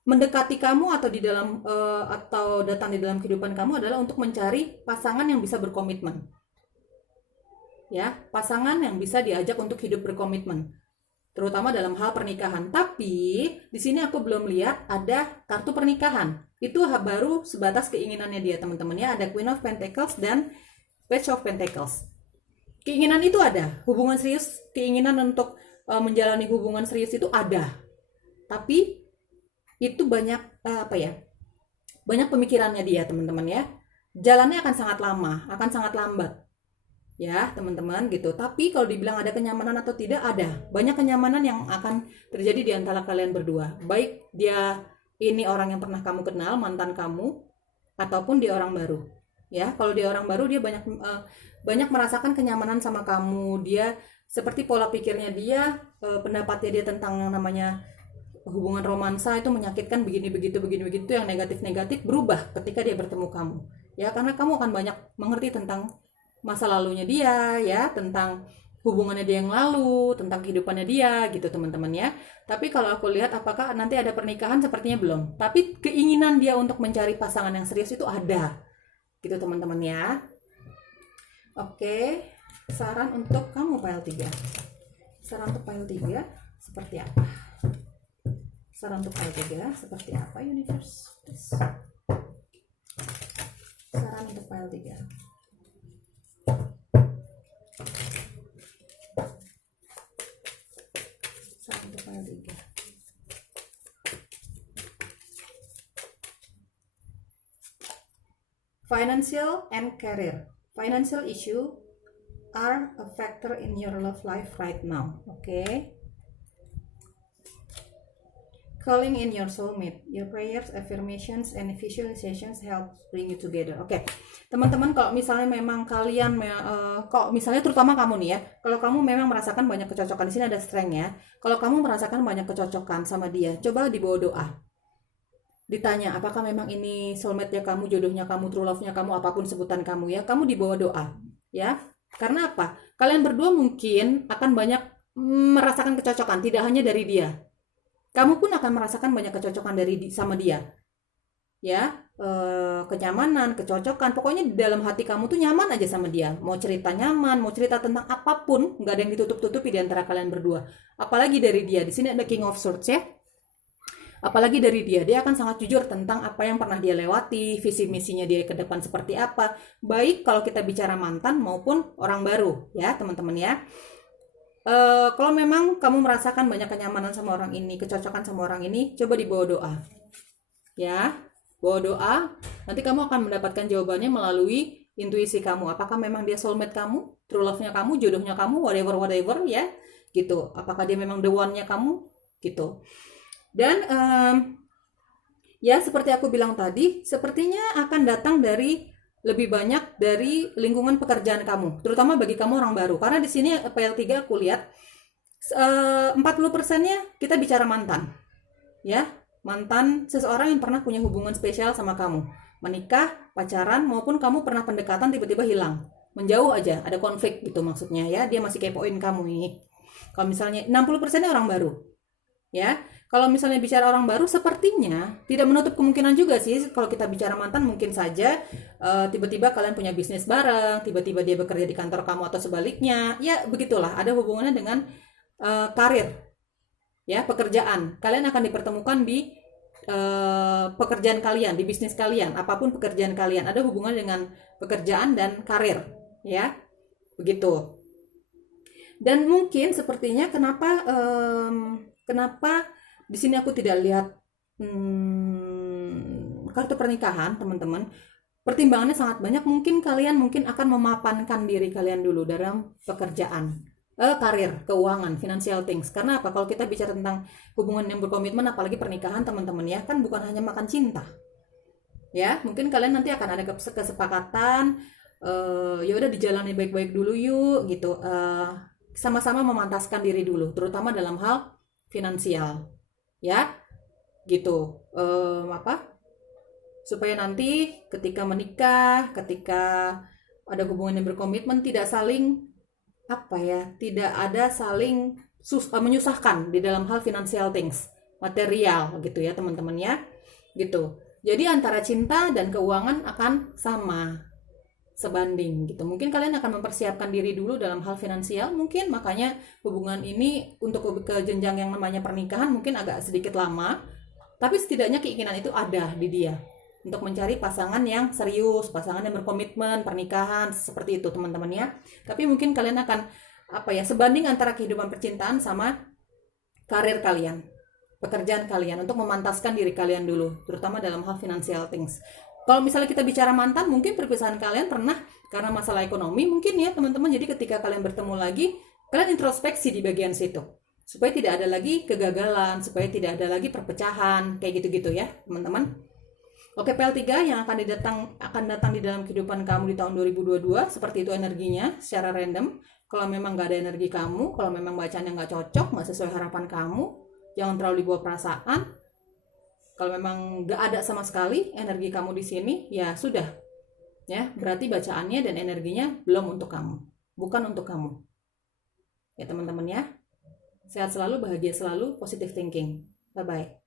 mendekati kamu atau di dalam atau datang di dalam kehidupan kamu adalah untuk mencari pasangan yang bisa berkomitmen. Ya, pasangan yang bisa diajak untuk hidup berkomitmen, terutama dalam hal pernikahan. Tapi di sini aku belum lihat ada kartu pernikahan. Itu baru sebatas keinginannya dia, teman-teman ya. Ada Queen of Pentacles dan Page of Pentacles. Keinginan itu ada, hubungan serius, keinginan untuk menjalani hubungan serius itu ada. Tapi itu banyak banyak pemikirannya dia, teman-teman ya. Jalannya akan sangat lama, akan sangat lambat. Ya teman-teman gitu. Tapi kalau dibilang ada kenyamanan atau tidak, ada banyak kenyamanan yang akan terjadi di antara kalian berdua, baik dia ini orang yang pernah kamu kenal, mantan kamu, ataupun dia orang baru. Ya, kalau dia orang baru, dia banyak merasakan kenyamanan sama kamu. Dia seperti pola pikirnya dia, pendapatnya dia tentang yang namanya hubungan romansa itu menyakitkan, begini begitu yang negatif berubah ketika dia bertemu kamu. Ya, karena kamu akan banyak mengerti tentang masa lalunya dia, ya, tentang hubungannya dia yang lalu, tentang kehidupannya dia, gitu teman-teman ya. Tapi kalau aku lihat apakah nanti ada pernikahan, sepertinya belum. Tapi keinginan dia untuk mencari pasangan yang serius itu ada, gitu teman-teman ya. Oke, saran untuk kamu pile 3. Saran untuk pile 3 seperti apa? Saran untuk pile 3 seperti apa, universe? Saran untuk pile 3. Financial and career. Financial issue are a factor in your love life right now. Okay. Calling in your soulmate. Your prayers, affirmations, and visualizations help bring you together. Oke, teman-teman, kalau misalnya memang kalian, kok misalnya terutama kamu nih ya, kalau kamu memang merasakan banyak kecocokan, di sini ada strength ya. Kalau kamu merasakan banyak kecocokan sama dia, coba dibawa doa. Ditanya, apakah memang ini soulmate-nya kamu, jodohnya kamu, true love-nya kamu, apapun sebutan kamu ya, kamu dibawa doa, ya. Karena apa? Kalian berdua mungkin akan banyak merasakan kecocokan, tidak hanya dari dia. Kamu pun akan merasakan banyak kecocokan sama dia. Ya, kenyamanan, kecocokan, pokoknya di dalam hati kamu tuh nyaman aja sama dia. Mau cerita nyaman, mau cerita tentang apapun, nggak ada yang ditutup-tutupi di antara kalian berdua. Apalagi dari dia. Di sini ada King of Swords ya. Apalagi dari dia akan sangat jujur tentang apa yang pernah dia lewati, visi misinya dia ke depan seperti apa, baik kalau kita bicara mantan maupun orang baru ya teman-teman ya. Kalau memang kamu merasakan banyak kenyamanan sama orang ini, kecocokan sama orang ini, coba dibawa doa ya, bawa doa. Nanti kamu akan mendapatkan jawabannya melalui intuisi kamu, apakah memang dia soulmate kamu, true love-nya kamu, jodohnya kamu, whatever ya gitu, apakah dia memang the one-nya kamu gitu. Dan ya seperti aku bilang tadi, sepertinya akan datang dari lebih banyak dari lingkungan pekerjaan kamu, terutama bagi kamu orang baru. Karena di sini PL3 aku lihat 40%-nya kita bicara mantan. Ya, mantan seseorang yang pernah punya hubungan spesial sama kamu. Menikah, pacaran, maupun kamu pernah pendekatan tiba-tiba hilang. Menjauh aja, ada konflik gitu maksudnya ya. Dia masih kepoin kamu ini. Kalau misalnya 60%-nya orang baru. Ya, kalau misalnya bicara orang baru, sepertinya tidak menutup kemungkinan juga sih. Kalau kita bicara mantan, mungkin saja tiba-tiba kalian punya bisnis bareng, tiba-tiba dia bekerja di kantor kamu atau sebaliknya. Ya begitulah, ada hubungannya dengan karir, ya pekerjaan. Kalian akan dipertemukan di pekerjaan kalian, di bisnis kalian, apapun pekerjaan kalian, ada hubungan dengan pekerjaan dan karir, ya begitu. Dan mungkin sepertinya kenapa di sini aku tidak lihat kartu pernikahan, teman-teman. Pertimbangannya sangat banyak. Mungkin kalian akan memapankan diri kalian dulu dalam pekerjaan. karir, keuangan, financial things. Karena apa? Kalau kita bicara tentang hubungan yang berkomitmen, apalagi pernikahan teman-teman ya, kan bukan hanya makan cinta. Ya, mungkin kalian nanti akan ada kesepakatan, ya udah dijalani baik-baik dulu yuk, gitu. Sama-sama memantaskan diri dulu, terutama dalam hal finansial, ya, gitu. Supaya nanti ketika menikah, ketika ada hubungan yang berkomitmen, tidak saling tidak ada saling menyusahkan di dalam hal financial things, material gitu ya teman-teman ya, gitu. Jadi antara cinta dan keuangan akan sama, sebanding gitu. Mungkin kalian akan mempersiapkan diri dulu dalam hal finansial, mungkin makanya hubungan ini untuk ke jenjang yang namanya pernikahan mungkin agak sedikit lama, tapi setidaknya keinginan itu ada di dia untuk mencari pasangan yang serius, pasangan yang berkomitmen, pernikahan, seperti itu teman-teman ya. Tapi mungkin kalian akan sebanding antara kehidupan percintaan sama karir kalian, pekerjaan kalian, untuk memantaskan diri kalian dulu, terutama dalam hal financial things. Kalau misalnya kita bicara mantan, mungkin perpisahan kalian pernah karena masalah ekonomi mungkin ya teman-teman. Jadi ketika kalian bertemu lagi, kalian introspeksi di bagian situ, supaya tidak ada lagi kegagalan, supaya tidak ada lagi perpecahan, kayak gitu-gitu ya teman-teman. Oke, PL3 yang akan datang di dalam kehidupan kamu di tahun 2022, seperti itu energinya secara random. Kalau memang nggak ada energi kamu, kalau memang bacaannya nggak cocok, nggak sesuai harapan kamu, jangan terlalu dibawa perasaan. Kalau memang nggak ada sama sekali energi kamu di sini, ya sudah, ya berarti bacaannya dan energinya belum untuk kamu, bukan untuk kamu. Ya teman-teman ya, sehat selalu, bahagia selalu, positive thinking. Bye bye.